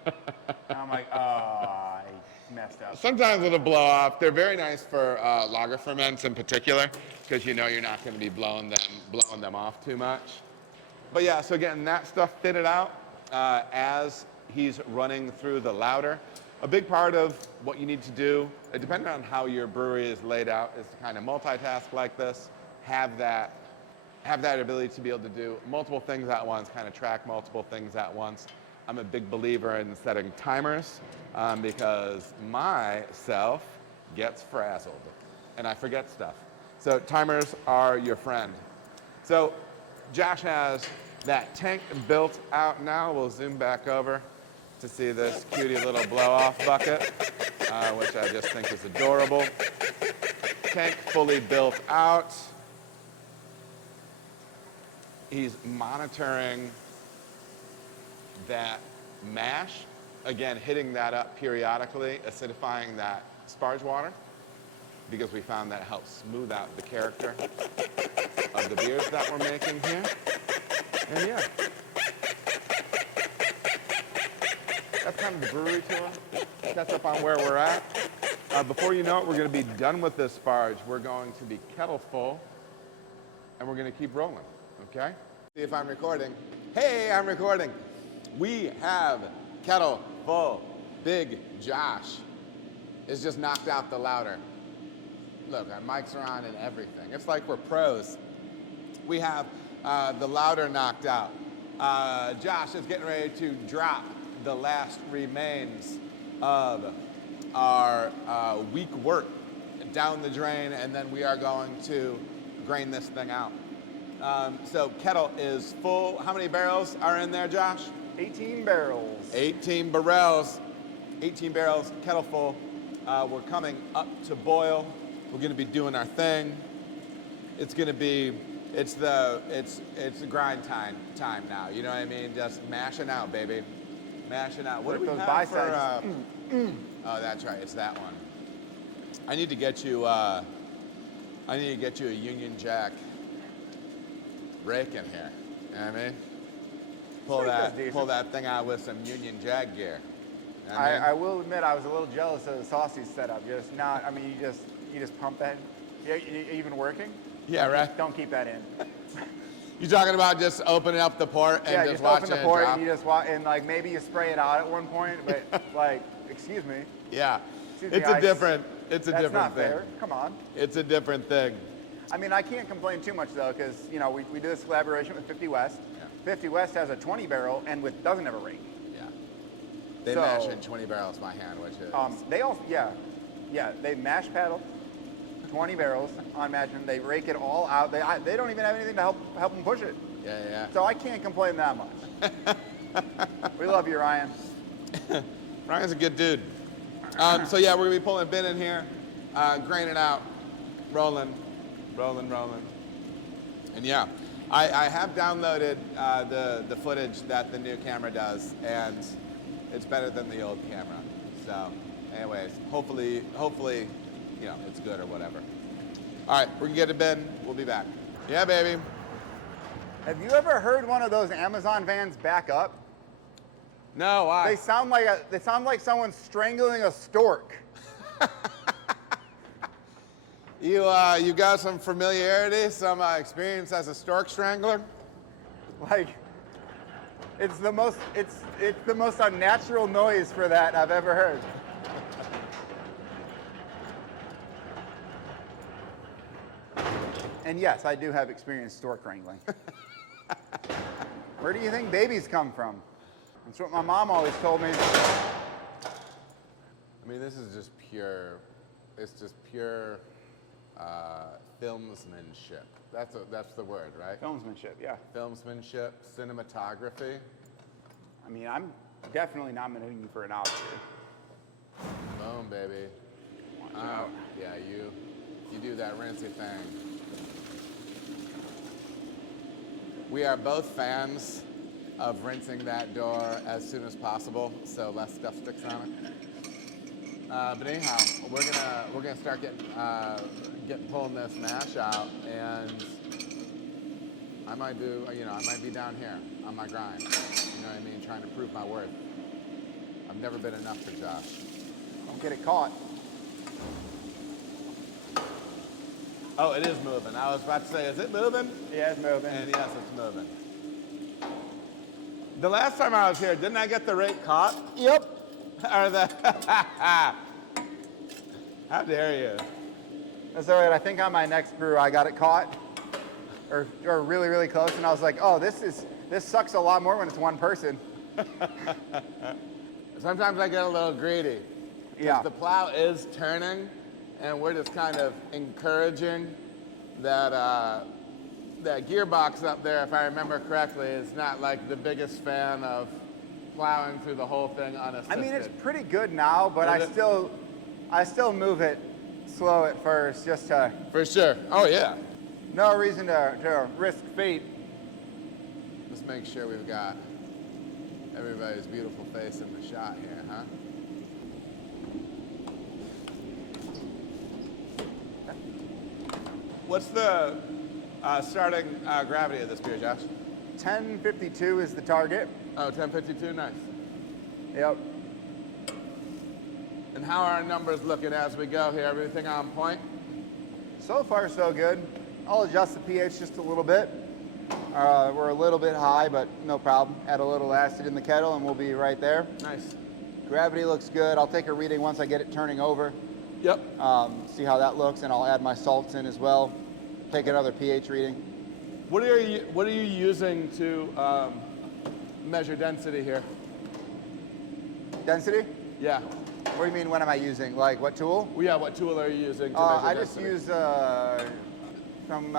And I'm like, oh, I messed up. Sometimes it'll blow off. They're very nice for lager ferments in particular, because you're not going to be blowing them off too much. But yeah, so getting that stuff fitted out, as he's running through the lauter. A big part of what you need to do, depending on how your brewery is laid out, is to kind of multitask like this, have that ability to be able to do multiple things at once, kind of track multiple things at once. I'm a big believer in setting timers because myself gets frazzled and I forget stuff. So timers are your friend. So Josh has that tank built out now. We'll zoom back over to see this cutie little blow-off bucket, which I just think is adorable. Tank fully built out. He's monitoring that mash, again, hitting that up periodically, acidifying that sparge water, because we found that helps smooth out the character of the beers that we're making here. And yeah, that's kind of the brewery tour. Catch up on where we're at. Before you know it, we're going to be done with this sparge. We're going to be kettle full, and we're going to keep rolling, okay? See if I'm recording. Hey, I'm recording. We have kettle full. Big Josh is just knocked out the lauter. Look, our mics are on and everything. It's like we're pros. We have the lauter knocked out. Josh is getting ready to drop the last remains of our week work down the drain, and then we are going to grain this thing out. So kettle is full. How many barrels are in there, Josh? 18 barrels. 18 barrels. 18 barrels, kettle full. We're coming up to boil. We're going to be doing our thing. It's going to be, it's the grind time now. You know what I mean? Just mashing out, baby. Mashing out. What do we have for? Oh, that's right. It's that one. I need to get you. I need to get you a Union Jack rake in here. You know what I mean? Pull that thing out with some Union Jack gear. You know what I mean? I will admit I was a little jealous of the sausage setup. Just not. I mean, you just pump that. You even working? Yeah, right. Don't keep that in. You talking about just opening up the port and just watching open the it port drop? and you just and like maybe you spray it out at one point, but like, excuse me. Yeah, Excuse it's me, a different That's thing. not fair. Come on. It's a different thing. I mean, I can't complain too much though, because we do this collaboration with 50 West. Yeah. 50 West has a 20 barrel and doesn't have a rake. Yeah. They mash in 20 barrels by hand, which is. They also they mash paddle 20 barrels on mashing. They rake it all out. They don't even have anything to help them push it. Yeah. So I can't complain that much. We love you, Ryan. Ryan's a good dude. So yeah, we're gonna be pulling a bin in here, graining out, rolling. And yeah, I have downloaded the footage that the new camera does, and it's better than the old camera. So anyways, hopefully, it's good or whatever. All right, we're gonna get a bin. We'll be back. Yeah, baby. Have you ever heard one of those Amazon vans back up? No, why? They sound like someone strangling a stork. You got some familiarity, some experience as a stork strangler? Like, it's the most unnatural noise for that I've ever heard. And yes, I do have experience stork wrangling. Where do you think babies come from? That's what my mom always told me. I mean, this is just pure. It's just pure filmsmanship. That's the word, right? Filmsmanship, yeah. Filmsmanship, cinematography. I mean, I'm definitely nominating you for an Oscar. Boom, baby. Watch out. Yeah, you do that rinsey thing. We are both fans of rinsing that door as soon as possible, so less stuff sticks on it. But anyhow, we're gonna start pulling this mash out, and I might be down here on my grind. You know what I mean? Trying to prove my worth. I've never been enough for Josh. Don't get it caught. Oh, it is moving. I was about to say, is it moving? Yeah, it's moving. And yes, it's moving. The last time I was here, didn't I get the rake caught? Yep. Or the how dare you? That's all right. I think on my next brew, I got it caught, or really, really close, and I was like, oh, this sucks a lot more when it's one person. Sometimes I get a little greedy. Yeah. The plow is turning, and we're just kind of encouraging that that gearbox up there, if I remember correctly, is not like the biggest fan of plowing through the whole thing unassisted. I mean, it's pretty good now, but I still move it slow at first, just to. For sure. Oh yeah. No reason to risk fate. Let's make sure we've got everybody's beautiful face in the shot here, huh? What's the starting gravity of this beer, Josh? 1052 is the target. Oh, 1052, nice. Yep. And how are our numbers looking as we go here? Everything on point? So far, so good. I'll adjust the pH just a little bit. We're a little bit high, but no problem. Add a little acid in the kettle and we'll be right there. Nice. Gravity looks good. I'll take a reading once I get it turning over. Yep. See how that looks, and I'll add my salts in as well. Take another pH reading. What are you using to measure density here? Density? Yeah. What do you mean, what am I using? Like, what tool? Well, yeah, what tool are you using to measure I density? just use from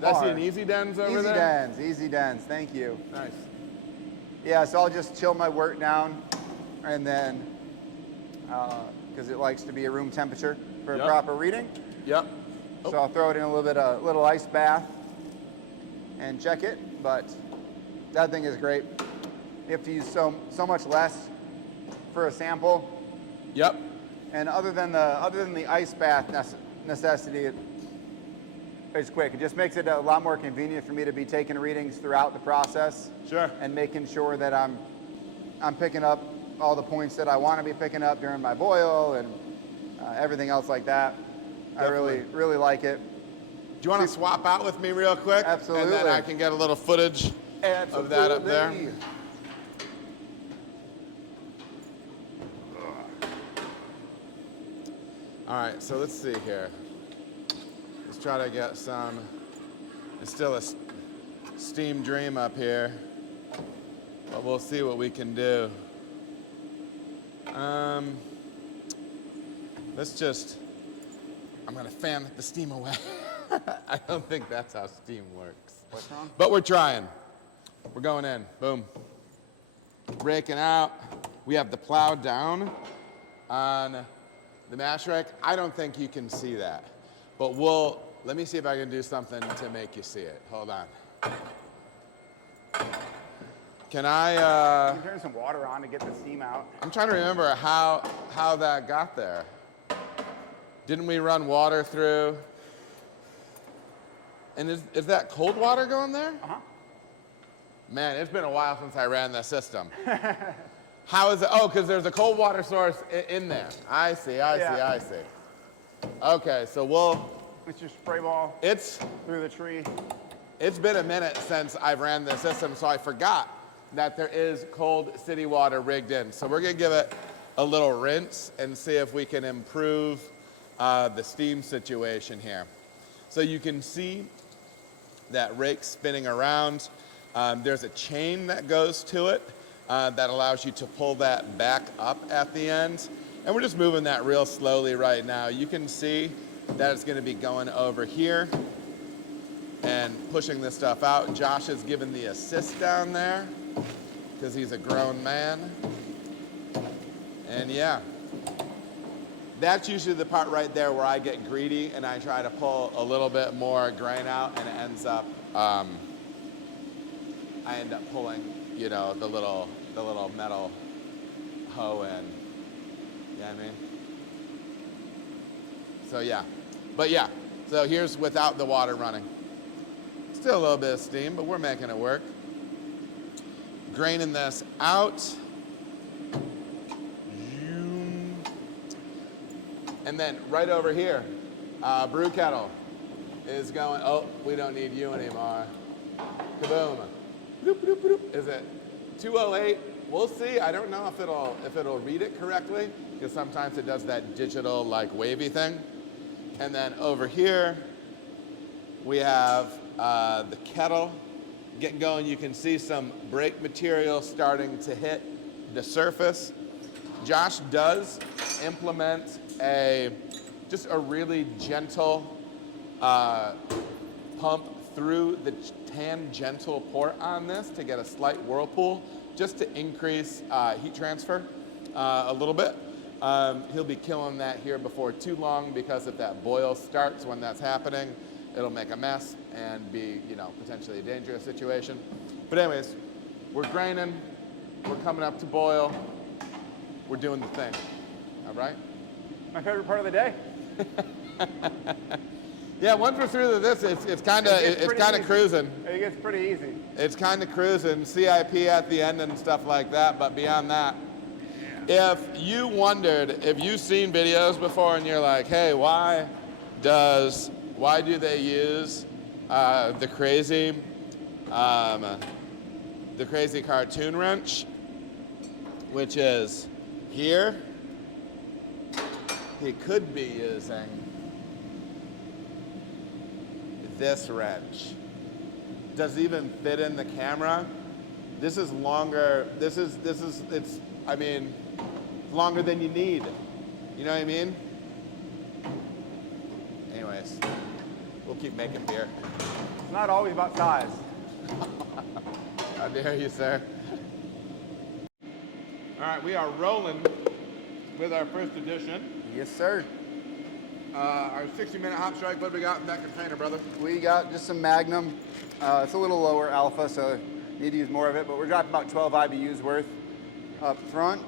That's an Easy Dens over there? Easy Dens, thank you. Nice. Yeah, so I'll just chill my wort down, and then, because it likes to be a room temperature for a proper reading. Yep. So I'll throw it in a little ice bath and check it, but that thing is great. You have to use so much less for a sample. Yep. And other than the ice bath necessity, it's quick. It just makes it a lot more convenient for me to be taking readings throughout the process. Sure. And making sure that I'm picking up all the points that I want to be picking up during my boil and everything else like that. Definitely. I really like it. Do you want to swap out with me real quick? Absolutely. And then I can get a little footage of that up there. All right, so let's see here. Let's try to get some. It's still a steam dream up here, but we'll see what we can do. I'm gonna fan the steam away. I don't think that's how steam works. What's wrong? But we're trying. We're going in, boom. Raking out. We have the plow down on the mash rake. I don't think you can see that, but let me see if I can do something to make you see it. Hold on. Can I, You can turn some water on to get the steam out. I'm trying to remember how that got there. Didn't we run water through? And is that cold water going there? Uh-huh. Man, it's been a while since I ran that system. How is it? Oh, because there's a cold water source in there. I see. Okay, so It's your spray ball through the tree. It's been a minute since I've ran this system, so I forgot that there is cold city water rigged in. So we're gonna give it a little rinse and see if we can improve the steam situation here. So you can see that rake spinning around. There's a chain that goes to it that allows you to pull that back up at the end. And we're just moving that real slowly right now. You can see that it's gonna be going over here and pushing this stuff out. Josh is giving the assist down there because he's a grown man. And yeah, that's usually the part right there where I get greedy and I try to pull a little bit more grain out, and it ends up, I end up pulling, the little metal hoe in. You know what I mean? So yeah, but yeah, so here's without the water running. Still a little bit of steam, but we're making it work. Graining this out. And then right over here, brew kettle is going, oh, we don't need you anymore. Kaboom. Bloop, bloop, bloop. Is it 208. We'll see. I don't know if it'll read it correctly, because sometimes it does that digital like wavy thing. And then over here we have the kettle getting going. You can see some brake material starting to hit the surface. Josh does implement just a really gentle pump through the tangential port on this to get a slight whirlpool, just to increase heat transfer a little bit. He'll be killing that here before too long, because if that boil starts when that's happening, it'll make a mess and be, potentially a dangerous situation. But anyways, we're graining, we're coming up to boil, we're doing the thing, all right? My favorite part of the day. Yeah, once we're through this, it's kind of cruising. It gets pretty easy. It's kind of cruising, CIP at the end and stuff like that, but beyond that, if you wondered, if you've seen videos before and you're like, hey, why do they use the crazy cartoon wrench, which is here, he could be using this wrench. Does it even fit in the camera? This is longer. It's longer than you need. You know what I mean? Anyways, we'll keep making beer. It's not always about size. How dare you, sir? All right, we are rolling with our first edition. Yes, sir. Our 60-minute hop strike. What do we got in that container, brother? We got just some Magnum. It's a little lower alpha, so need to use more of it, but we're dropping about 12 IBUs worth up front.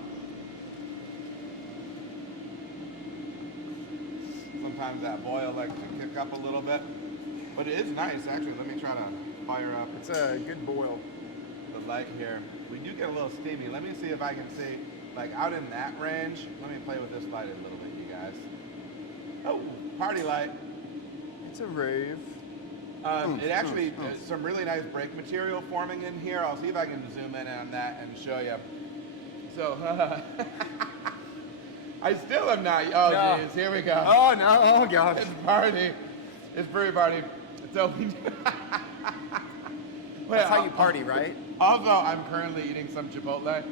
Sometimes that boil likes to kick up a little bit, but it is nice, actually. Let me try to fire up. It's a good boil. The light here. We do get a little steamy. Let me see if I can see, like out in that range. Let me play with this light a little bit, you guys. Oh, party light. It's a rave. It actually, there's some really nice brake material forming in here. I'll see if I can zoom in on that and show you. So, I still am not, oh geez, here we go. Oh no, oh gosh. It's party, it's brewery party. So we That's how you party, right? Also, I'm currently eating some Chipotle.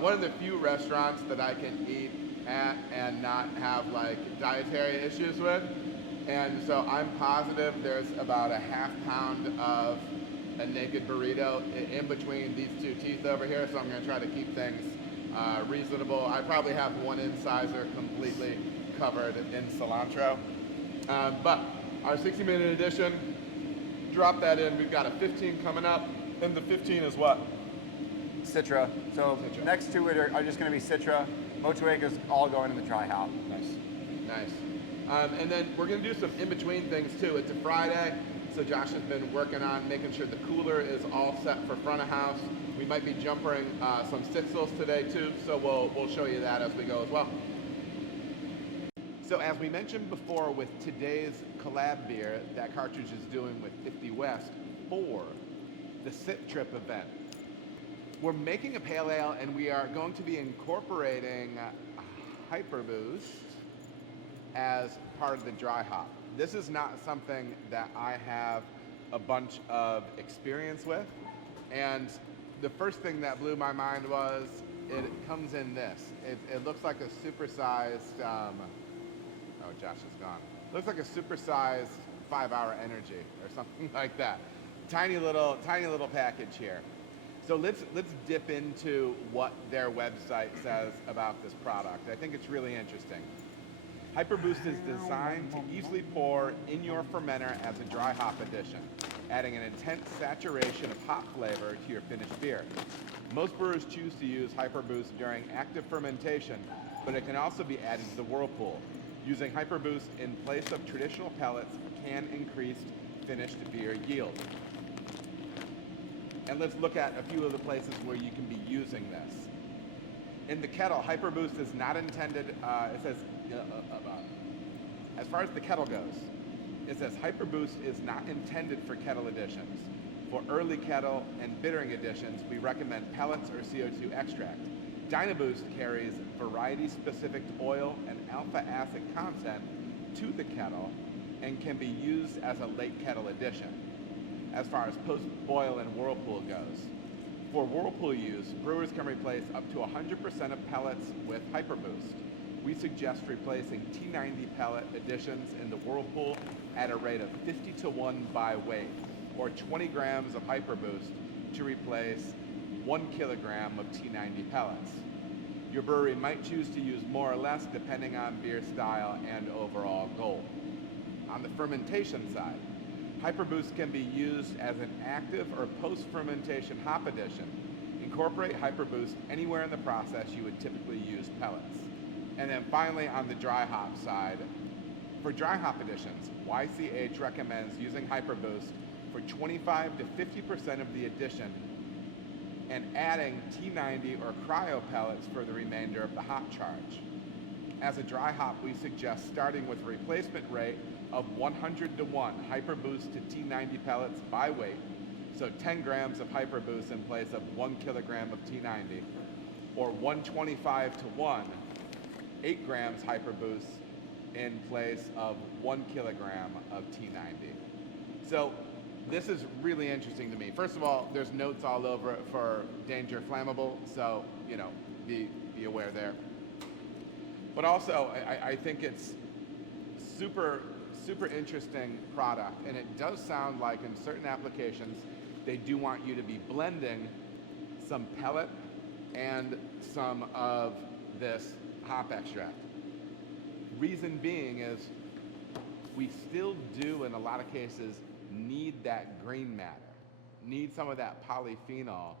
One of the few restaurants that I can eat at and not have like dietary issues with. And so I'm positive there's about a half pound of a naked burrito in between these two teeth over here. So I'm gonna try to keep things reasonable. I probably have one incisor completely covered in cilantro. But our 60-minute edition, drop that in. We've got a 15 coming up. And the 15 is what? Citra. So next to it are just going to be Citra. Motueka's all going in the dry hop. Nice. And then we're going to do some in-between things too. It's a Friday, so Josh has been working on making sure the cooler is all set for front of house. We might be jumpering some Sixtels today too, so we'll show you that as we go as well. So as we mentioned before with today's collab beer, that cartridge is doing with 50 West for the Sip Trip event. We're making a pale ale and we are going to be incorporating HyperBoost as part of the dry hop. This is not something that I have a bunch of experience with, and the first thing that blew my mind was it comes in this. It looks like a supersized, oh Josh is gone. Looks like a supersized 5-hour energy or something like that. Tiny little package here. So let's dip into what their website says about this product. I think it's really interesting. HyperBoost is designed to easily pour in your fermenter as a dry hop addition, adding an intense saturation of hop flavor to your finished beer. Most brewers choose to use HyperBoost during active fermentation, but it can also be added to the whirlpool. Using HyperBoost in place of traditional pellets can increase finished beer yield. And let's look at a few of the places where you can be using this. In the kettle, HyperBoost is not intended, it says, as far as the kettle goes, it says HyperBoost is not intended for kettle additions. For early kettle and bittering additions, we recommend pellets or CO2 extract. DynaBoost carries variety-specific oil and alpha acid content to the kettle and can be used as a late kettle addition. As far as post-boil and whirlpool goes, for whirlpool use, brewers can replace up to 100% of pellets with HyperBoost. We suggest replacing T90 pellet additions in the whirlpool at a rate of 50-to-1 by weight, or 20 grams of HyperBoost to replace 1 kilogram of T90 pellets. Your brewery might choose to use more or less depending on beer style and overall goal. On the fermentation side, HyperBoost can be used as an active or post-fermentation hop addition. Incorporate HyperBoost anywhere in the process you would typically use pellets. And then finally, on the dry hop side, for dry hop additions, YCH recommends using HyperBoost for 25 to 50% of the addition and adding T90 or cryo pellets for the remainder of the hop charge. As a dry hop, we suggest starting with a replacement rate of 100-to-1 HyperBoost to T90 pellets by weight, so 10 grams of HyperBoost in place of 1 kilogram of T90, or 125-to-1, 8 grams HyperBoost in place of 1 kilogram of T90. So this is really interesting to me. First of all, there's notes all over it for danger flammable, so be aware there. But also, I think it's super interesting product, and it does sound like in certain applications they do want you to be blending some pellet and some of this hop extract. Reason being is we still do in a lot of cases need that green matter, need some of that polyphenol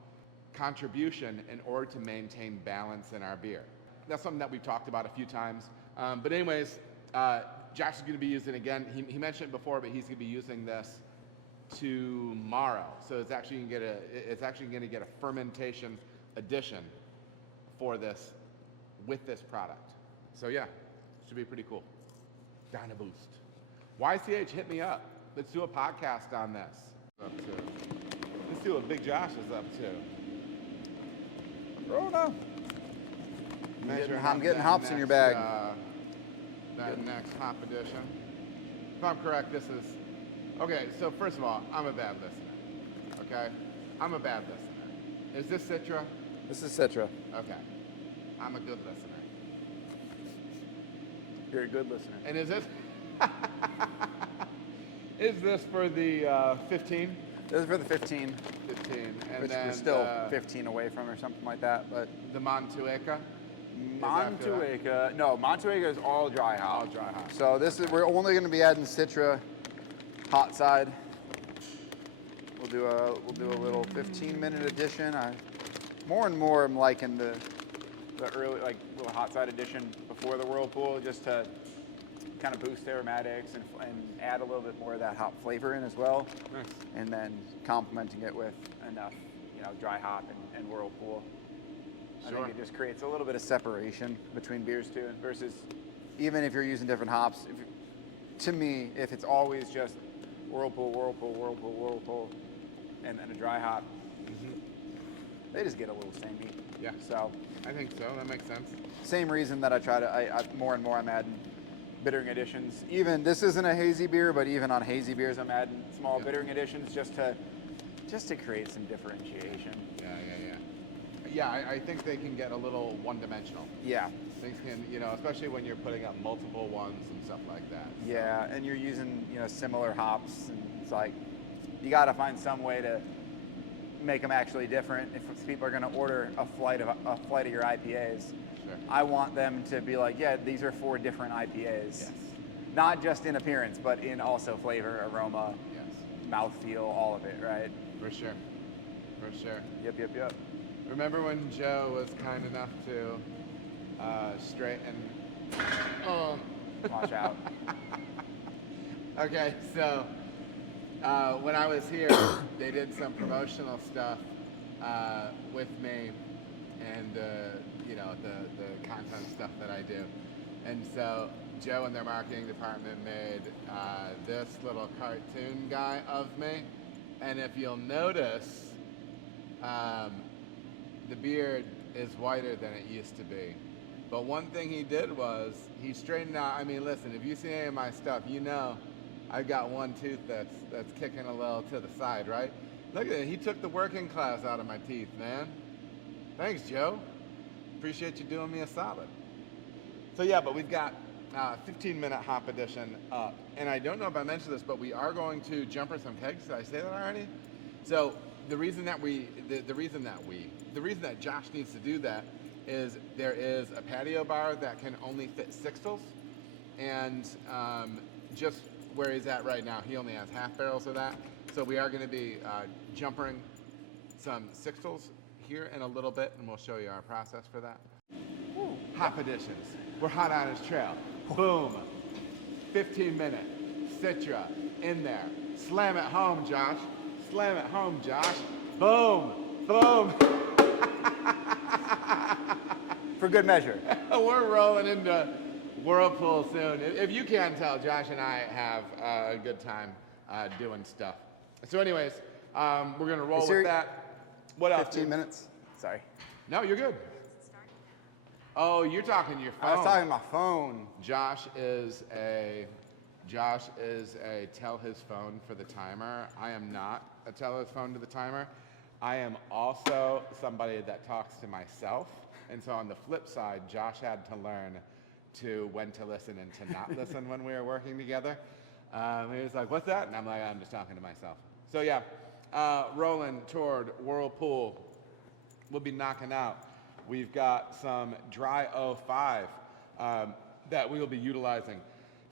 contribution in order to maintain balance in our beer. That's something that we've talked about a few times. But anyways, Josh is going to be using it again. He mentioned it before, but he's going to be using this tomorrow. So it's actually going to get a fermentation addition for this with this product. So yeah, should be pretty cool. DynaBoost. YCH, hit me up. Let's do a podcast on this. Let's see what Big Josh is up to. Oh no. I'm getting hops in your bag. That next hop addition. If I'm correct, this is... Okay, so first of all, I'm a bad listener. Okay? I'm a bad listener. Is this Citra? This is Citra. Okay. I'm a good listener. You're a good listener. And is it... Is this for the 15? This is for the 15. 15. And which then we're still 15 away from or something like that. But the Montueca? Montueca is all dry hop. All dry hop. So we're only going to be adding Citra hot side. We'll do a little 15-minute addition. More and more I'm liking the early little hot side addition before the whirlpool, just to kind of boost aromatics and add a little bit more of that hop flavor in as well. Nice. And then complementing it with enough, dry hop and whirlpool. Sure. I think it just creates a little bit of separation between beers too, versus even if you're using different hops. To me, if it's always just whirlpool, and then a dry hop, they just get a little samey. Yeah. So I think so. That makes sense. Same reason that I more and more I'm adding bittering additions. Even this isn't a hazy beer, but even on hazy beers I'm adding small bittering additions just to create some differentiation. Yeah, I think they can get a little one-dimensional. Yeah. Things can, especially when you're putting up multiple ones and stuff like that. So. Yeah, and you're using, similar hops, and it's like, you got to find some way to make them actually different. If people are going to order a flight of your IPAs, sure. I want them to be like, yeah, these are 4 different IPAs. Yes. Not just in appearance, but in also flavor, aroma, yes. mouthfeel, all of it, right? For sure. Yep. Remember when Joe was kind enough to straighten? Watch out. Okay, so when I was here, they did some promotional stuff with me, and the content stuff that I do. And so Joe and their marketing department made this little cartoon guy of me, And if you'll notice, the beard is whiter than it used to be. But one thing he did was he straightened out. I mean, listen, if you see any of my stuff, you know I've got one tooth that's kicking a little to the side, right? Look at it. He took the working class out of my teeth, man. Thanks, Joe. Appreciate you doing me a solid. So yeah, but we've got 15-minute hop edition up. And I don't know if I mentioned this, but we are going to jumper some kegs. Did I say that already? So the reason that Josh needs to do that is there is a patio bar that can only fit Sixtels. And just where he's at right now, he only has half barrels of that. So we are going to be jumpering some Sixtels here in a little bit, and we'll show you our process for that. Woo. Hop editions. We're hot on his trail. Boom. 15-minute Citra in there. Slam it home, Josh. Slam it home, Josh. Boom. Boom. For good measure. We're rolling into whirlpool soon. If you can't tell, Josh and I have a good time doing stuff. So anyways, we're going to roll with that. What else? 15 minutes. Sorry. No, you're good. Oh, you're talking to your phone. I was talking to my phone. Josh is a tell his phone for the timer. I am not a tell his phone to the timer. I am also somebody that talks to myself. And so on the flip side, Josh had to learn when to listen and to not listen when we were working together. He was like, what's that? And I'm like, I'm just talking to myself. So yeah, rolling toward whirlpool. We'll be knocking out. We've got some Dry 05 that we will be utilizing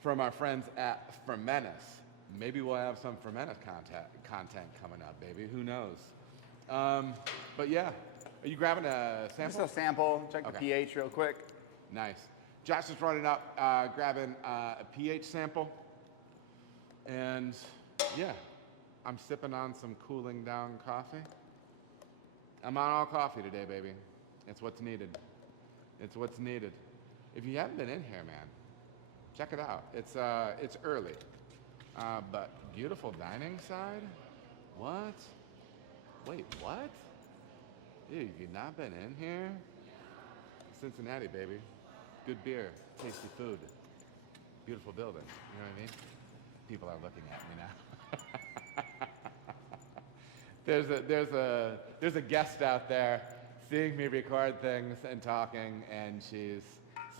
from our friends at Fermentis. Maybe we'll have some Fermentis content coming up, baby. Who knows? But yeah, are you grabbing a sample? Just a sample. Check the pH real quick. Nice. Josh is running up, grabbing a pH sample. And yeah, I'm sipping on some cooling down coffee. I'm on all coffee today, baby. It's what's needed. It's what's needed. If you haven't been in here, man, check it out. It's early, but beautiful dining side. What? Wait, what? Dude, you've not been in here? Cincinnati, baby. Good beer, tasty food, beautiful building. You know what I mean? People are looking at me now. There's a guest out there seeing me record things and talking, and she's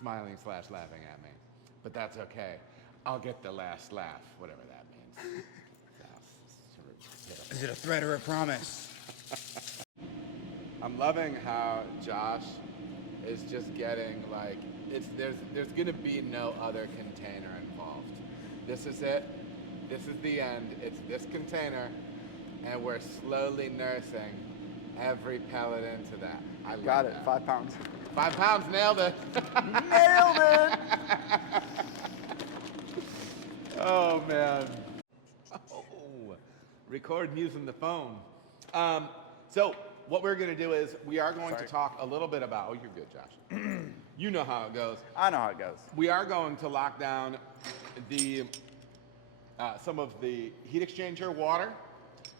smiling/laughing at me. But that's okay. I'll get the last laugh, whatever that means. Is it a threat or a promise? I'm loving how Josh is just getting like, there's gonna be no other container involved. This is it. This is the end. It's this container, and we're slowly nursing every pellet into that. I love Got it. that. 5 pounds. 5 pounds, nailed it. Nailed it. Oh man. Oh, recording using the phone. So what we're going to do is we are going to talk a little bit about. Oh, you're good, Josh. You know how it goes. I know how it goes. We are going to lock down the some of the heat exchanger water.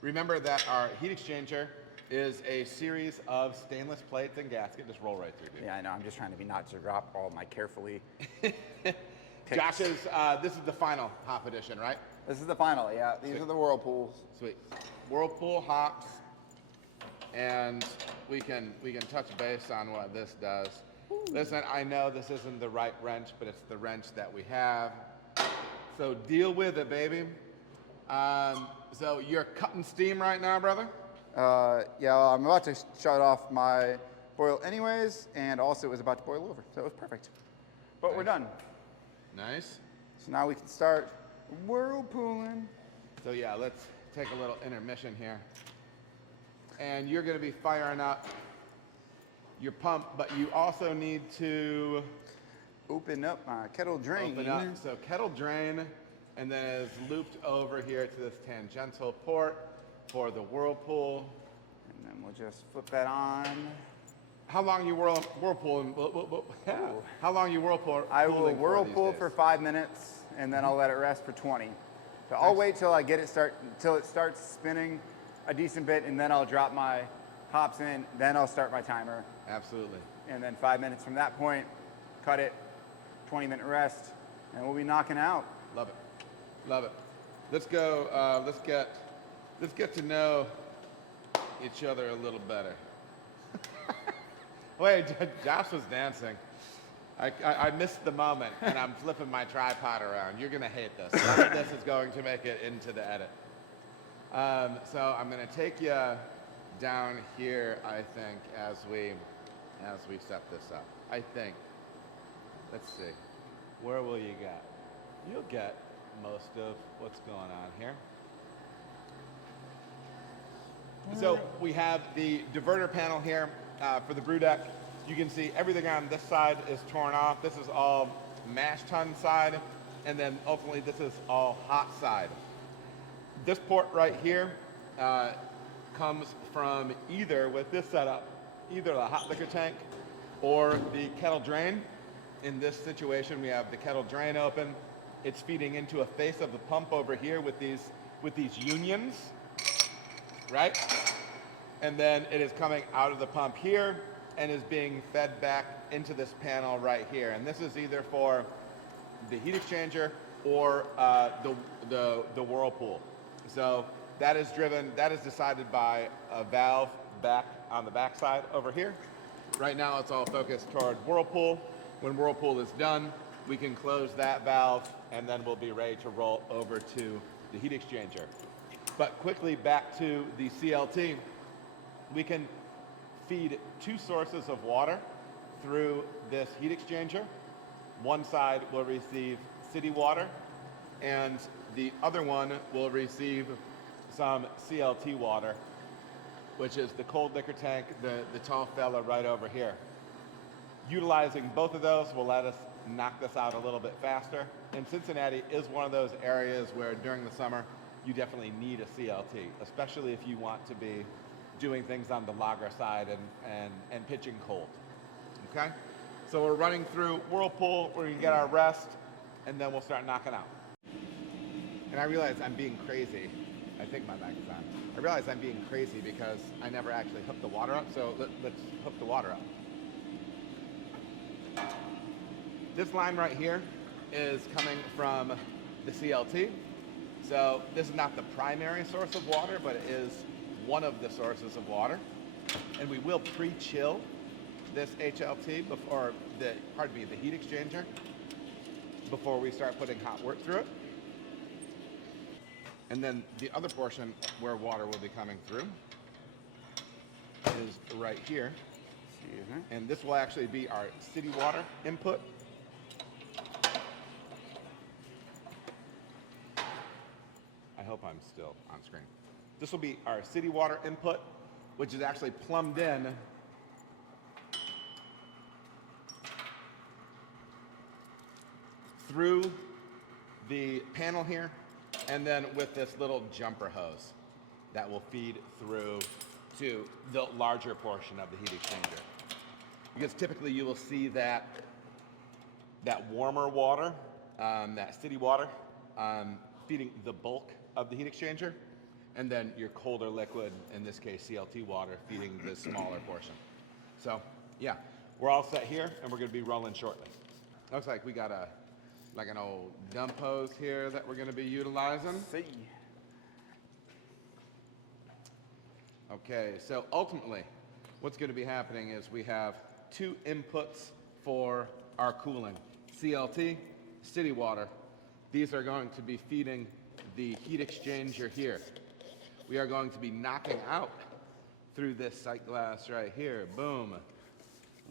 Remember that our heat exchanger is a series of stainless plates and gasket. Just roll right through, dude. Yeah, I know. I'm just trying to be not to drop all my carefully. Josh's, this is the final hop edition, right? This is the final, yeah. These are the whirlpools. Sweet. Whirlpool hops, and we can touch base on what this does. Ooh. Listen, I know this isn't the right wrench, but it's the wrench that we have. So deal with it, baby. So you're cutting steam right now, brother? Yeah, well, I'm about to shut off my boil anyways, and also it was about to boil over, so it was perfect. But Nice. We're done. Nice. So now we can start whirlpooling. So yeah, let's take a little intermission here. And you're gonna be firing up your pump, but you also need to Open up my kettle drain. open up. So kettle drain, and then is looped over here to this tangential port for the whirlpool. And then we'll just flip that on. How long you whirlpooling? How long you whirlpool? I will whirlpool for 5 minutes, and then I'll let it rest for 20. So I'll wait till I get it till it starts spinning a decent bit, and then I'll drop my hops in, then I'll start my timer. Absolutely. And then 5 minutes from that point, cut it, 20-minute rest, and we'll be knocking out. Love it. Love it. Let's go, let's get to know each other a little better. Wait, Josh was dancing. I missed the moment, and I'm flipping my tripod around. You're gonna hate this. None of this is going to make it into the edit. So I'm gonna take you down here, I think, as we set this up. I think. Let's see. Where will you get? You'll get most of what's going on here. So we have the diverter panel here for the brew deck. You can see everything on this side is torn off. This is all mash tun side, and then ultimately this is all hot side. This port right here comes from either, with this setup, either the hot liquor tank or the kettle drain. In this situation, we have the kettle drain open. It's feeding into a face of the pump over here with these unions, right? And then it is coming out of the pump here and is being fed back into this panel right here. And this is either for the heat exchanger or the whirlpool. So that is decided by a valve back on the back side over here. Right now it's all focused toward whirlpool. When whirlpool is done, we can close that valve and then we'll be ready to roll over to the heat exchanger. But quickly back to the CLT, we can feed two sources of water through this heat exchanger. One side will receive city water and the other one will receive some CLT water, which is the cold liquor tank, the tall fella right over here. Utilizing both of those will let us knock this out a little bit faster. And Cincinnati is one of those areas where during the summer, you definitely need a CLT, especially if you want to be doing things on the lager side and pitching cold, okay? So we're running through whirlpool, we're gonna get our rest, and then we'll start knocking out. And I realize I'm being crazy. I think my mic is on. I realize I'm being crazy because I never actually hooked the water up, so let's hook the water up. This line right here is coming from the CLT. So this is not the primary source of water, but it is one of the sources of water. And we will pre-chill this HLT before the heat exchanger before we start putting hot wort through it. And then the other portion where water will be coming through is right here. And this will actually be our city water input. I hope I'm still on screen. This will be our city water input, which is actually plumbed in through the panel here, and then with this little jumper hose that will feed through to the larger portion of the heat exchanger. Because typically you will see that warmer water, that city water, feeding the bulk of the heat exchanger, and then your colder liquid, in this case CLT water, feeding the smaller portion. So yeah, we're all set here and we're gonna be rolling shortly. Looks like we got like an old dump hose here that we're gonna be utilizing. See. Okay, so ultimately, what's gonna be happening is we have two inputs for our cooling. CLT, city water. These are going to be feeding the heat exchanger here. We are going to be knocking out through this sight glass right here, boom,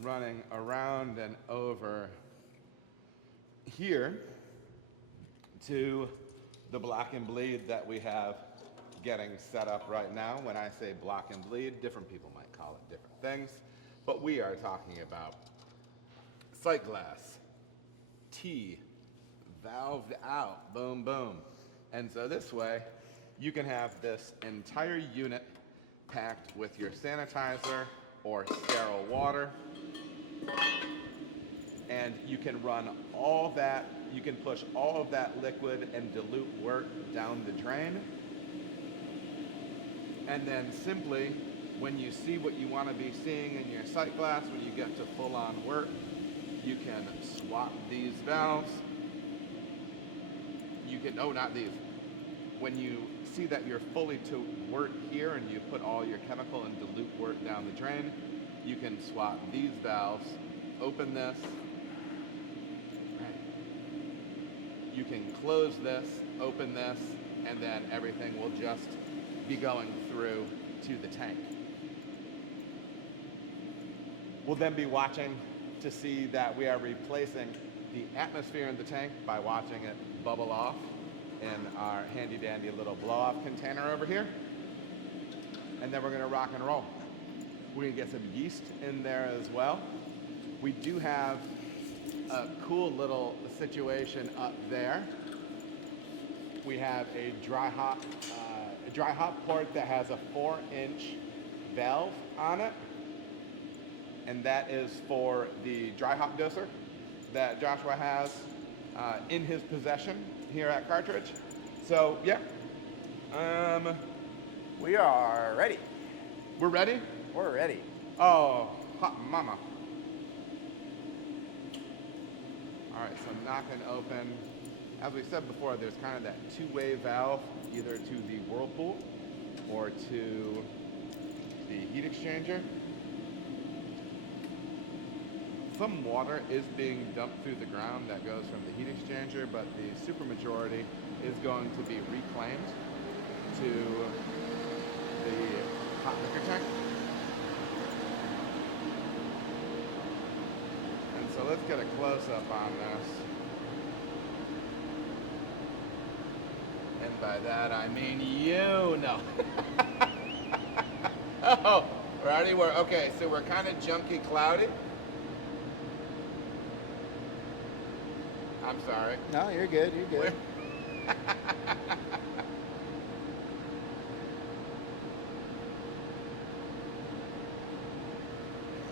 running around and over here to the block and bleed that we have getting set up right now. When I say block and bleed, different people might call it different things, but we are talking about sight glass, T, valved out, boom, boom. And so this way, you can have this entire unit packed with your sanitizer or sterile water, and you can run all that, you can push all of that liquid and dilute wort down the drain, And then simply, when you see what you want to be seeing in your sight glass, when you get to full-on wort, you can swap these valves. You can, oh, not these. When you see that you're fully to wort here and you put all your chemical and dilute wort down the drain, you can swap these valves, open this, you can close this, open this, and then everything will just be going through to the tank. We'll then be watching to see that we are replacing the atmosphere in the tank by watching it bubble off in our handy dandy little blow off container over here. And then we're gonna rock and roll. We're gonna get some yeast in there as well. We do have a cool little situation up there. We have a dry hop port that has a 4-inch valve on it. And that is for the dry hop doser that Joshua has in his possession here at Cartridge. So yeah, we are ready. We're ready? We're ready. Oh, hot mama. All right, so knocking open. As we said before, there's kind of that two-way valve, either to the whirlpool or to the heat exchanger. Some water is being dumped through the ground that goes from the heat exchanger, but the supermajority is going to be reclaimed to the hot liquor tank. And so let's get a close-up on this. And by that I mean you, no. Oh, ready? Okay, so we're kind of junky cloudy. I'm sorry. No, you're good. You're good.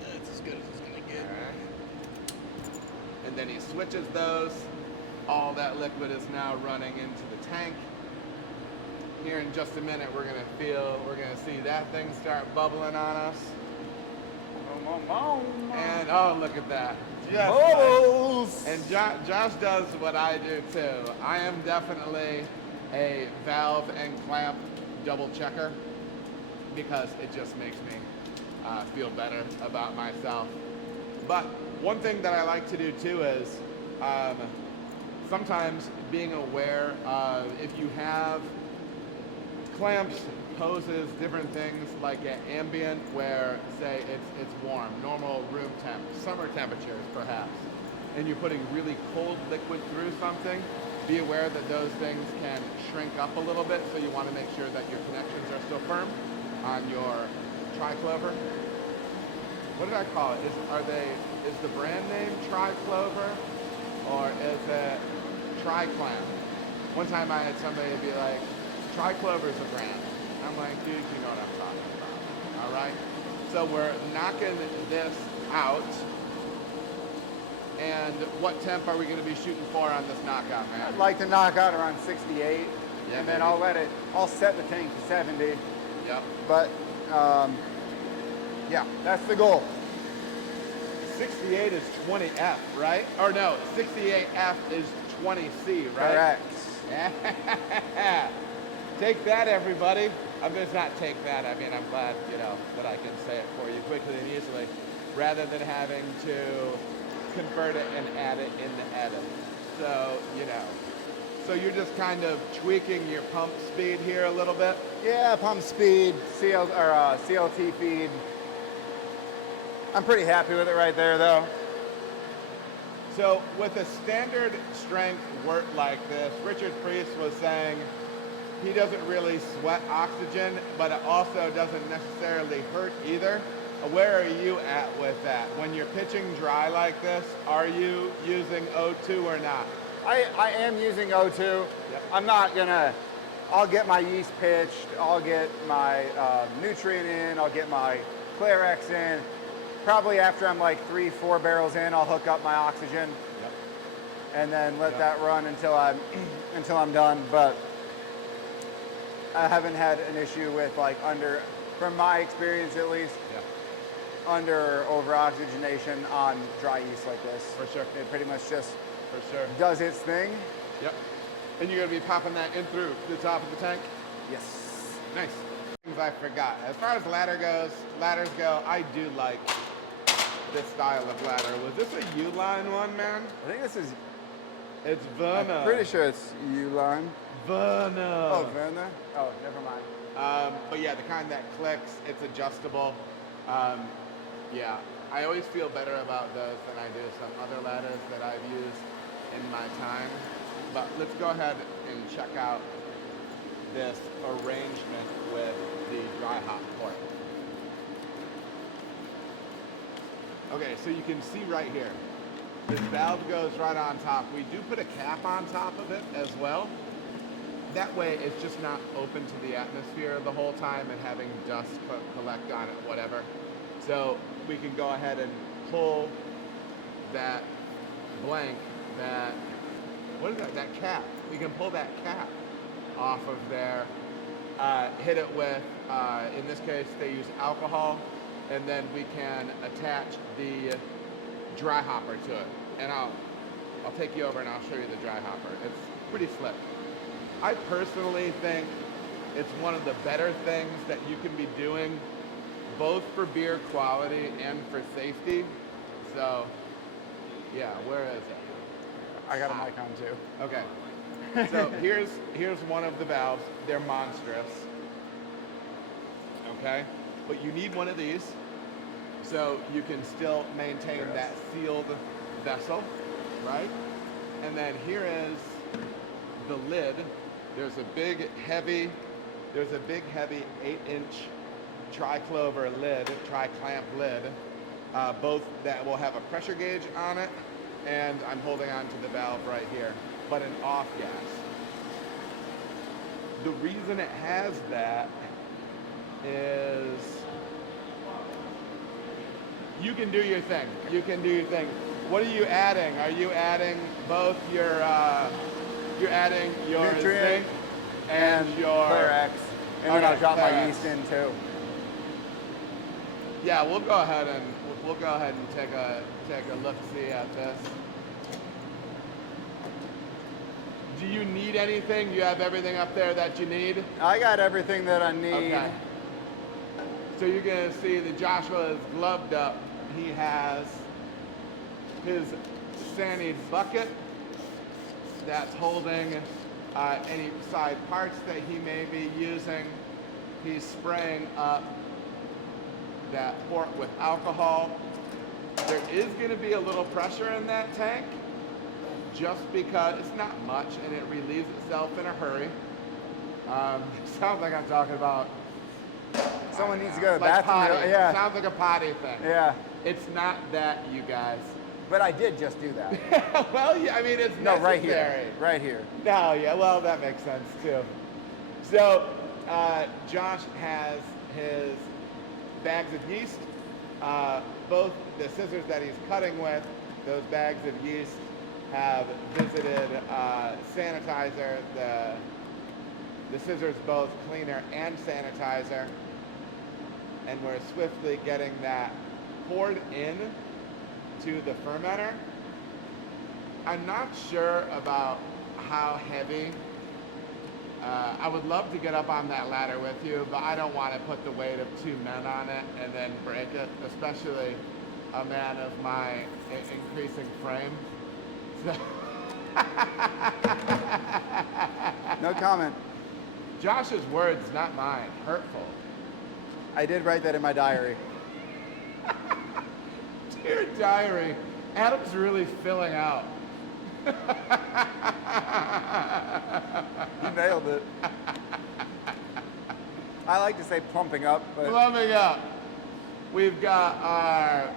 That's as good as it's gonna get. All right. And then he switches those. All that liquid is now running into the tank. Here in just a minute, we're gonna see that thing start bubbling on us. And oh, look at that. Bubbles! And Josh does what I do too. I am definitely a valve and clamp double checker because it just makes me feel better about myself. But one thing that I like to do too is sometimes being aware of if you have clamps poses different things like at ambient where say it's warm, normal room temp, summer temperatures perhaps, and you're putting really cold liquid through something, be aware that those things can shrink up a little bit, so you want to make sure that your connections are still firm on your triclover. What did I call it? Is the brand name triclover or is it triclamp? One time I had somebody be like, triclover's a brand. I'm like, dude, you know what I'm talking about. All right? So we're knocking this out. And what temp are we going to be shooting for on this knockout, man? I'd like to knock out around 68, Yeah, and then maybe. I'll set the tank to 70. Yep. But, yeah, that's the goal. 68 is 20F, right? Or no, 68F is 20C, right? Correct. Take that, everybody. I'm going to not take that. I mean, I'm glad, that I can say it for you quickly and easily, rather than having to convert it and add it in the edit. So, so you're just kind of tweaking your pump speed here a little bit? Yeah, pump speed, CLT feed. I'm pretty happy with it right there, though. So with a standard strength wort like this, Richard Priest was saying he doesn't really sweat oxygen, but it also doesn't necessarily hurt either. Where are you at with that? When you're pitching dry like this, are you using O2 or not? I am using O2. Yep. I'm not gonna, I'll get my yeast pitched, I'll get my nutrient in, I'll get my Clarex in. Probably after I'm like 3-4 barrels in, I'll hook up my oxygen. Yep. And then let that run until I'm done. But I haven't had an issue with like from my experience at least, under over oxygenation on dry yeast like this. For sure. It pretty much just For sure. does its thing. Yep. And you're gonna be popping that in through the top of the tank? Yes. Nice. Things I forgot. As far as ladders go, I do like this style of ladder. Was this a U-line one, man? I think this is, It's Werner. I'm pretty sure it's U-line. Werner. Oh, Werner? Oh, never mind. But yeah, the kind that clicks, it's adjustable. Yeah, I always feel better about those than I do some other ladders that I've used in my time. But let's go ahead and check out this arrangement with the dry hop port. Okay, so you can see right here, this valve goes right on top. We do put a cap on top of it as well. That way it's just not open to the atmosphere the whole time and having dust collect on it, whatever. So we can go ahead and pull that blank, what is that cap. We can pull that cap off of there, hit it with, in this case they use alcohol, and then we can attach the dry hopper to it. And I'll take you over and I'll show you the dry hopper. It's pretty slick. I personally think it's one of the better things that you can be doing both for beer quality and for safety. So, yeah, where is it? I got a mic on too. Okay. So here's one of the valves. They're monstrous. Okay? But you need one of these so you can still maintain that sealed vessel, right? And then here is the lid. There's a big heavy 8-inch tri-clover lid, tri-clamp lid, both that will have a pressure gauge on it, and I'm holding on to the valve right here, but an off gas. The reason it has that is you can do your thing. You can do your thing. What are you adding? Are you adding both your you're adding your nutrient zinc and your Clarex. And then I'll drop my yeast in too. Yeah, we'll go ahead and take a look see at this. Do you need anything? You have everything up there that you need? I got everything that I need. Okay. So you're gonna see that Joshua is gloved up. He has his Sani bucket that's holding any side parts that he may be using. He's spraying up that port with alcohol. There is going to be a little pressure in that tank just because it's not much and it relieves itself in a hurry. Sounds like I'm talking about Someone needs to go to the like bathroom. potty. Yeah. Sounds like a potty thing. Yeah. It's not that, you guys. But I did just do that. Well, yeah, I mean, it's No, necessary. right here. Right here. No, yeah, well, that makes sense too. So, Josh has his bags of yeast. Both the scissors that he's cutting with, those bags of yeast have visited sanitizer. The scissors both cleaner and sanitizer. And we're swiftly getting that poured in to the fermenter. I'm not sure about how heavy. I would love to get up on that ladder with you, but I don't want to put the weight of 2 men on it and then break it, especially a man of my increasing frame. So No comment. Josh's words, not mine. Hurtful. I did write that in my diary. Dear diary, Adam's really filling out. You nailed it. I like to say plumping up, but Plumbing up. We've got our,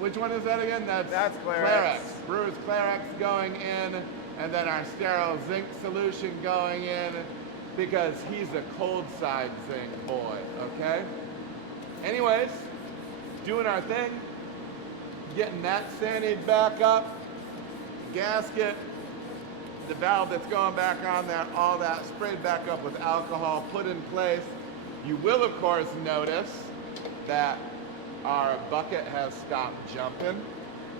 which one is that again? That's Clarex. Brewer's Clarex going in, and then our sterile zinc solution going in, because he's a cold side zinc boy, okay? Anyways, doing our thing, getting that Sani back up, gasket the valve that's going back on there, all that sprayed back up with alcohol, put in place. You will, of course, notice that our bucket has stopped jumping.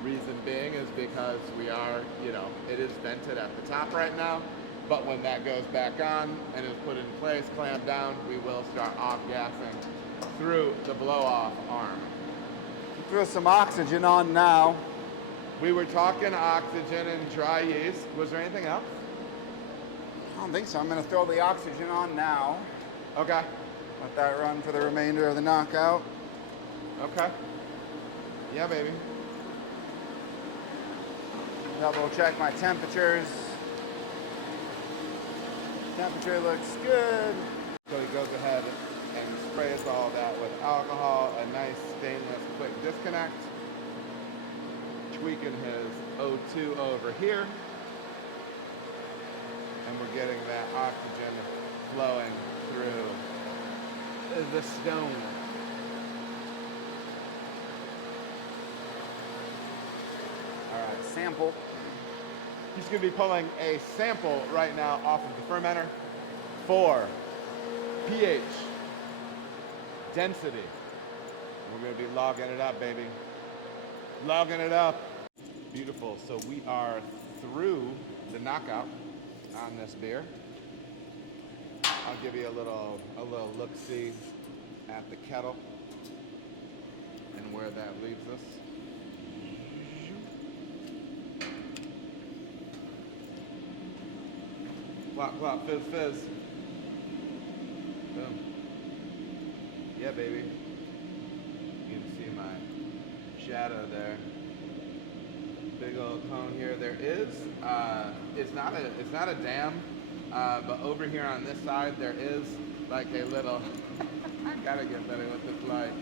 Reason being is because we are, it is vented at the top right now. But when that goes back on and is put in place, clamped down, we will start off-gassing through the blow-off arm. Throw some oxygen on now. We were talking oxygen and dry yeast. Was there anything else? I don't think so. I'm going to throw the oxygen on now. Okay. Let that run for the remainder of the knockout. Okay. Yeah, baby. Double check my temperatures. Temperature looks good. So he goes ahead and sprays all that with alcohol, a nice stainless quick disconnect. Tweaking his O2 over here. And we're getting that oxygen flowing through the stone. All right, sample. He's going to be pulling a sample right now off of the fermenter for pH, density. We're going to be logging it up, baby. Logging it up. Beautiful. So we are through the knockout on this beer. I'll give you a little look-see at the kettle and where that leaves us. Plop, plop, fizz, fizz. Boom. Yeah, baby. You can see my shadow there. Big old cone here. There is, it's not a dam, but over here on this side there is like a little, I gotta get better with this light.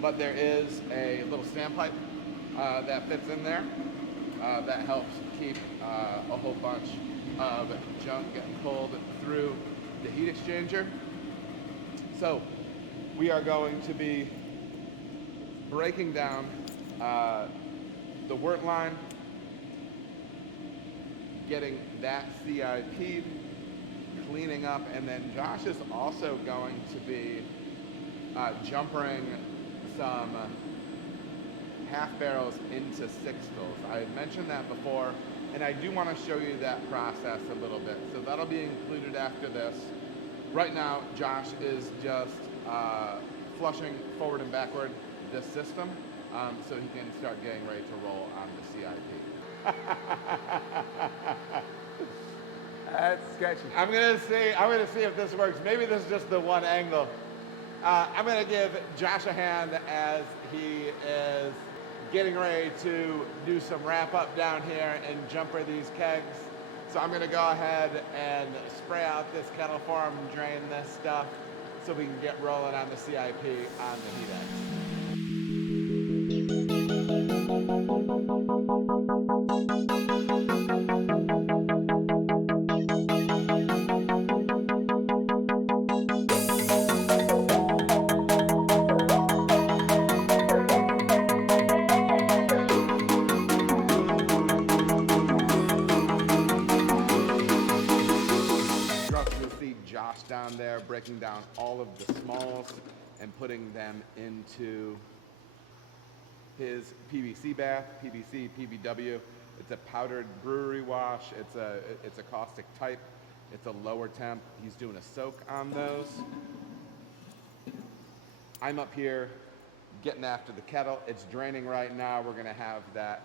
But there is a little standpipe that fits in there that helps keep a whole bunch of junk getting pulled through the heat exchanger. So we are going to be breaking down the wort line, getting that CIP'd, cleaning up, and then Josh is also going to be jumpering some half barrels into Sixtels. I had mentioned that before, and I do want to show you that process a little bit. So that'll be included after this. Right now, Josh is just flushing forward and backward this system so he can start getting ready to roll on the CIP. That's sketchy. I'm gonna see if this works. Maybe this is just the one angle. I'm gonna give Josh a hand as he is getting ready to do some wrap up down here and jumper these kegs. So I'm gonna go ahead and spray out this kettle for him and drain this stuff so we can get rolling on the CIP on the heat X. Down there, breaking down all of the smalls and putting them into his PVC bath, PVC, PBW. It's a powdered brewery wash. It's a caustic type. It's a lower temp. He's doing a soak on those. I'm up here getting after the kettle. It's draining right now. We're gonna have that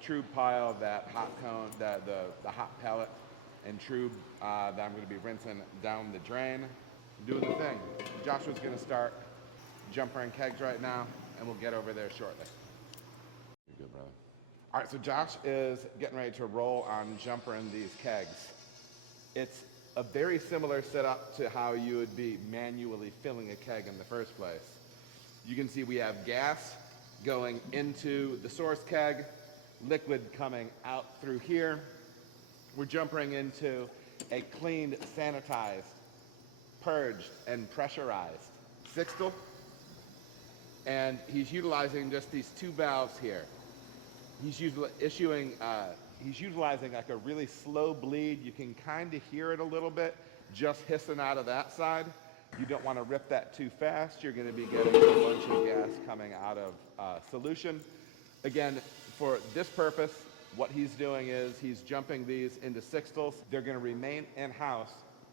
trube pile, that hot cone, the hot pellet and trube that I'm gonna be rinsing down the drain, doing the thing. Joshua's gonna start jumpering kegs right now, and we'll get over there shortly. You're good, brother. All right, so Josh is getting ready to roll on jumpering these kegs. It's a very similar setup to how you would be manually filling a keg in the first place. You can see we have gas going into the source keg, liquid coming out through here. We're jumping into a cleaned, sanitized, purged, and pressurized Sixtel. And he's utilizing just these two valves here. He's issuing He's utilizing like a really slow bleed. You can kind of hear it a little bit just hissing out of that side. You don't want to rip that too fast. You're going to be getting a bunch of gas coming out of solution. Again, for this purpose, what he's doing is he's jumping these into Sixtels. They're going to remain in-house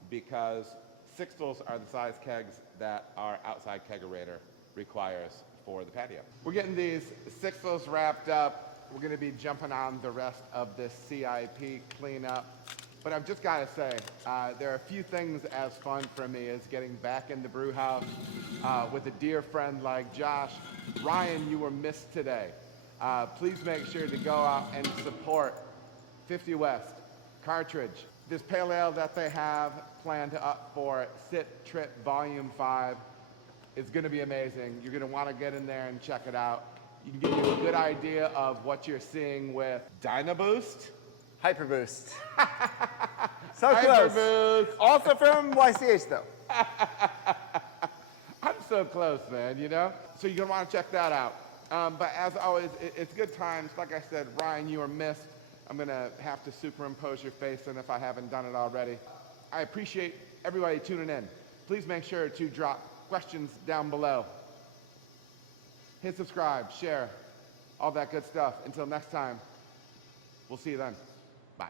because Sixtels are the size kegs that our outside kegerator requires for the patio. We're getting these Sixtels wrapped up. We're going to be jumping on the rest of this CIP cleanup. But I've just got to say, there are a few things as fun for me as getting back in the brew house with a dear friend like Josh. Ryan, you were missed today. Please make sure to go out and support 50 West, Cartridge. This pale ale that they have planned up for Sit Trip Volume 5 is going to be amazing. You're going to want to get in there and check it out. You can get you a good idea of what you're seeing with DynaBoost. HyperBoost. So close. HyperBoost. Also from YCH though. I'm so close, man, you know? So you're going to want to check that out. But as always, it's good times. Like I said, Ryan, you were missed. I'm going to have to superimpose your face in if I haven't done it already. I appreciate everybody tuning in. Please make sure to drop questions down below. Hit subscribe, share, all that good stuff. Until next time, we'll see you then. Bye.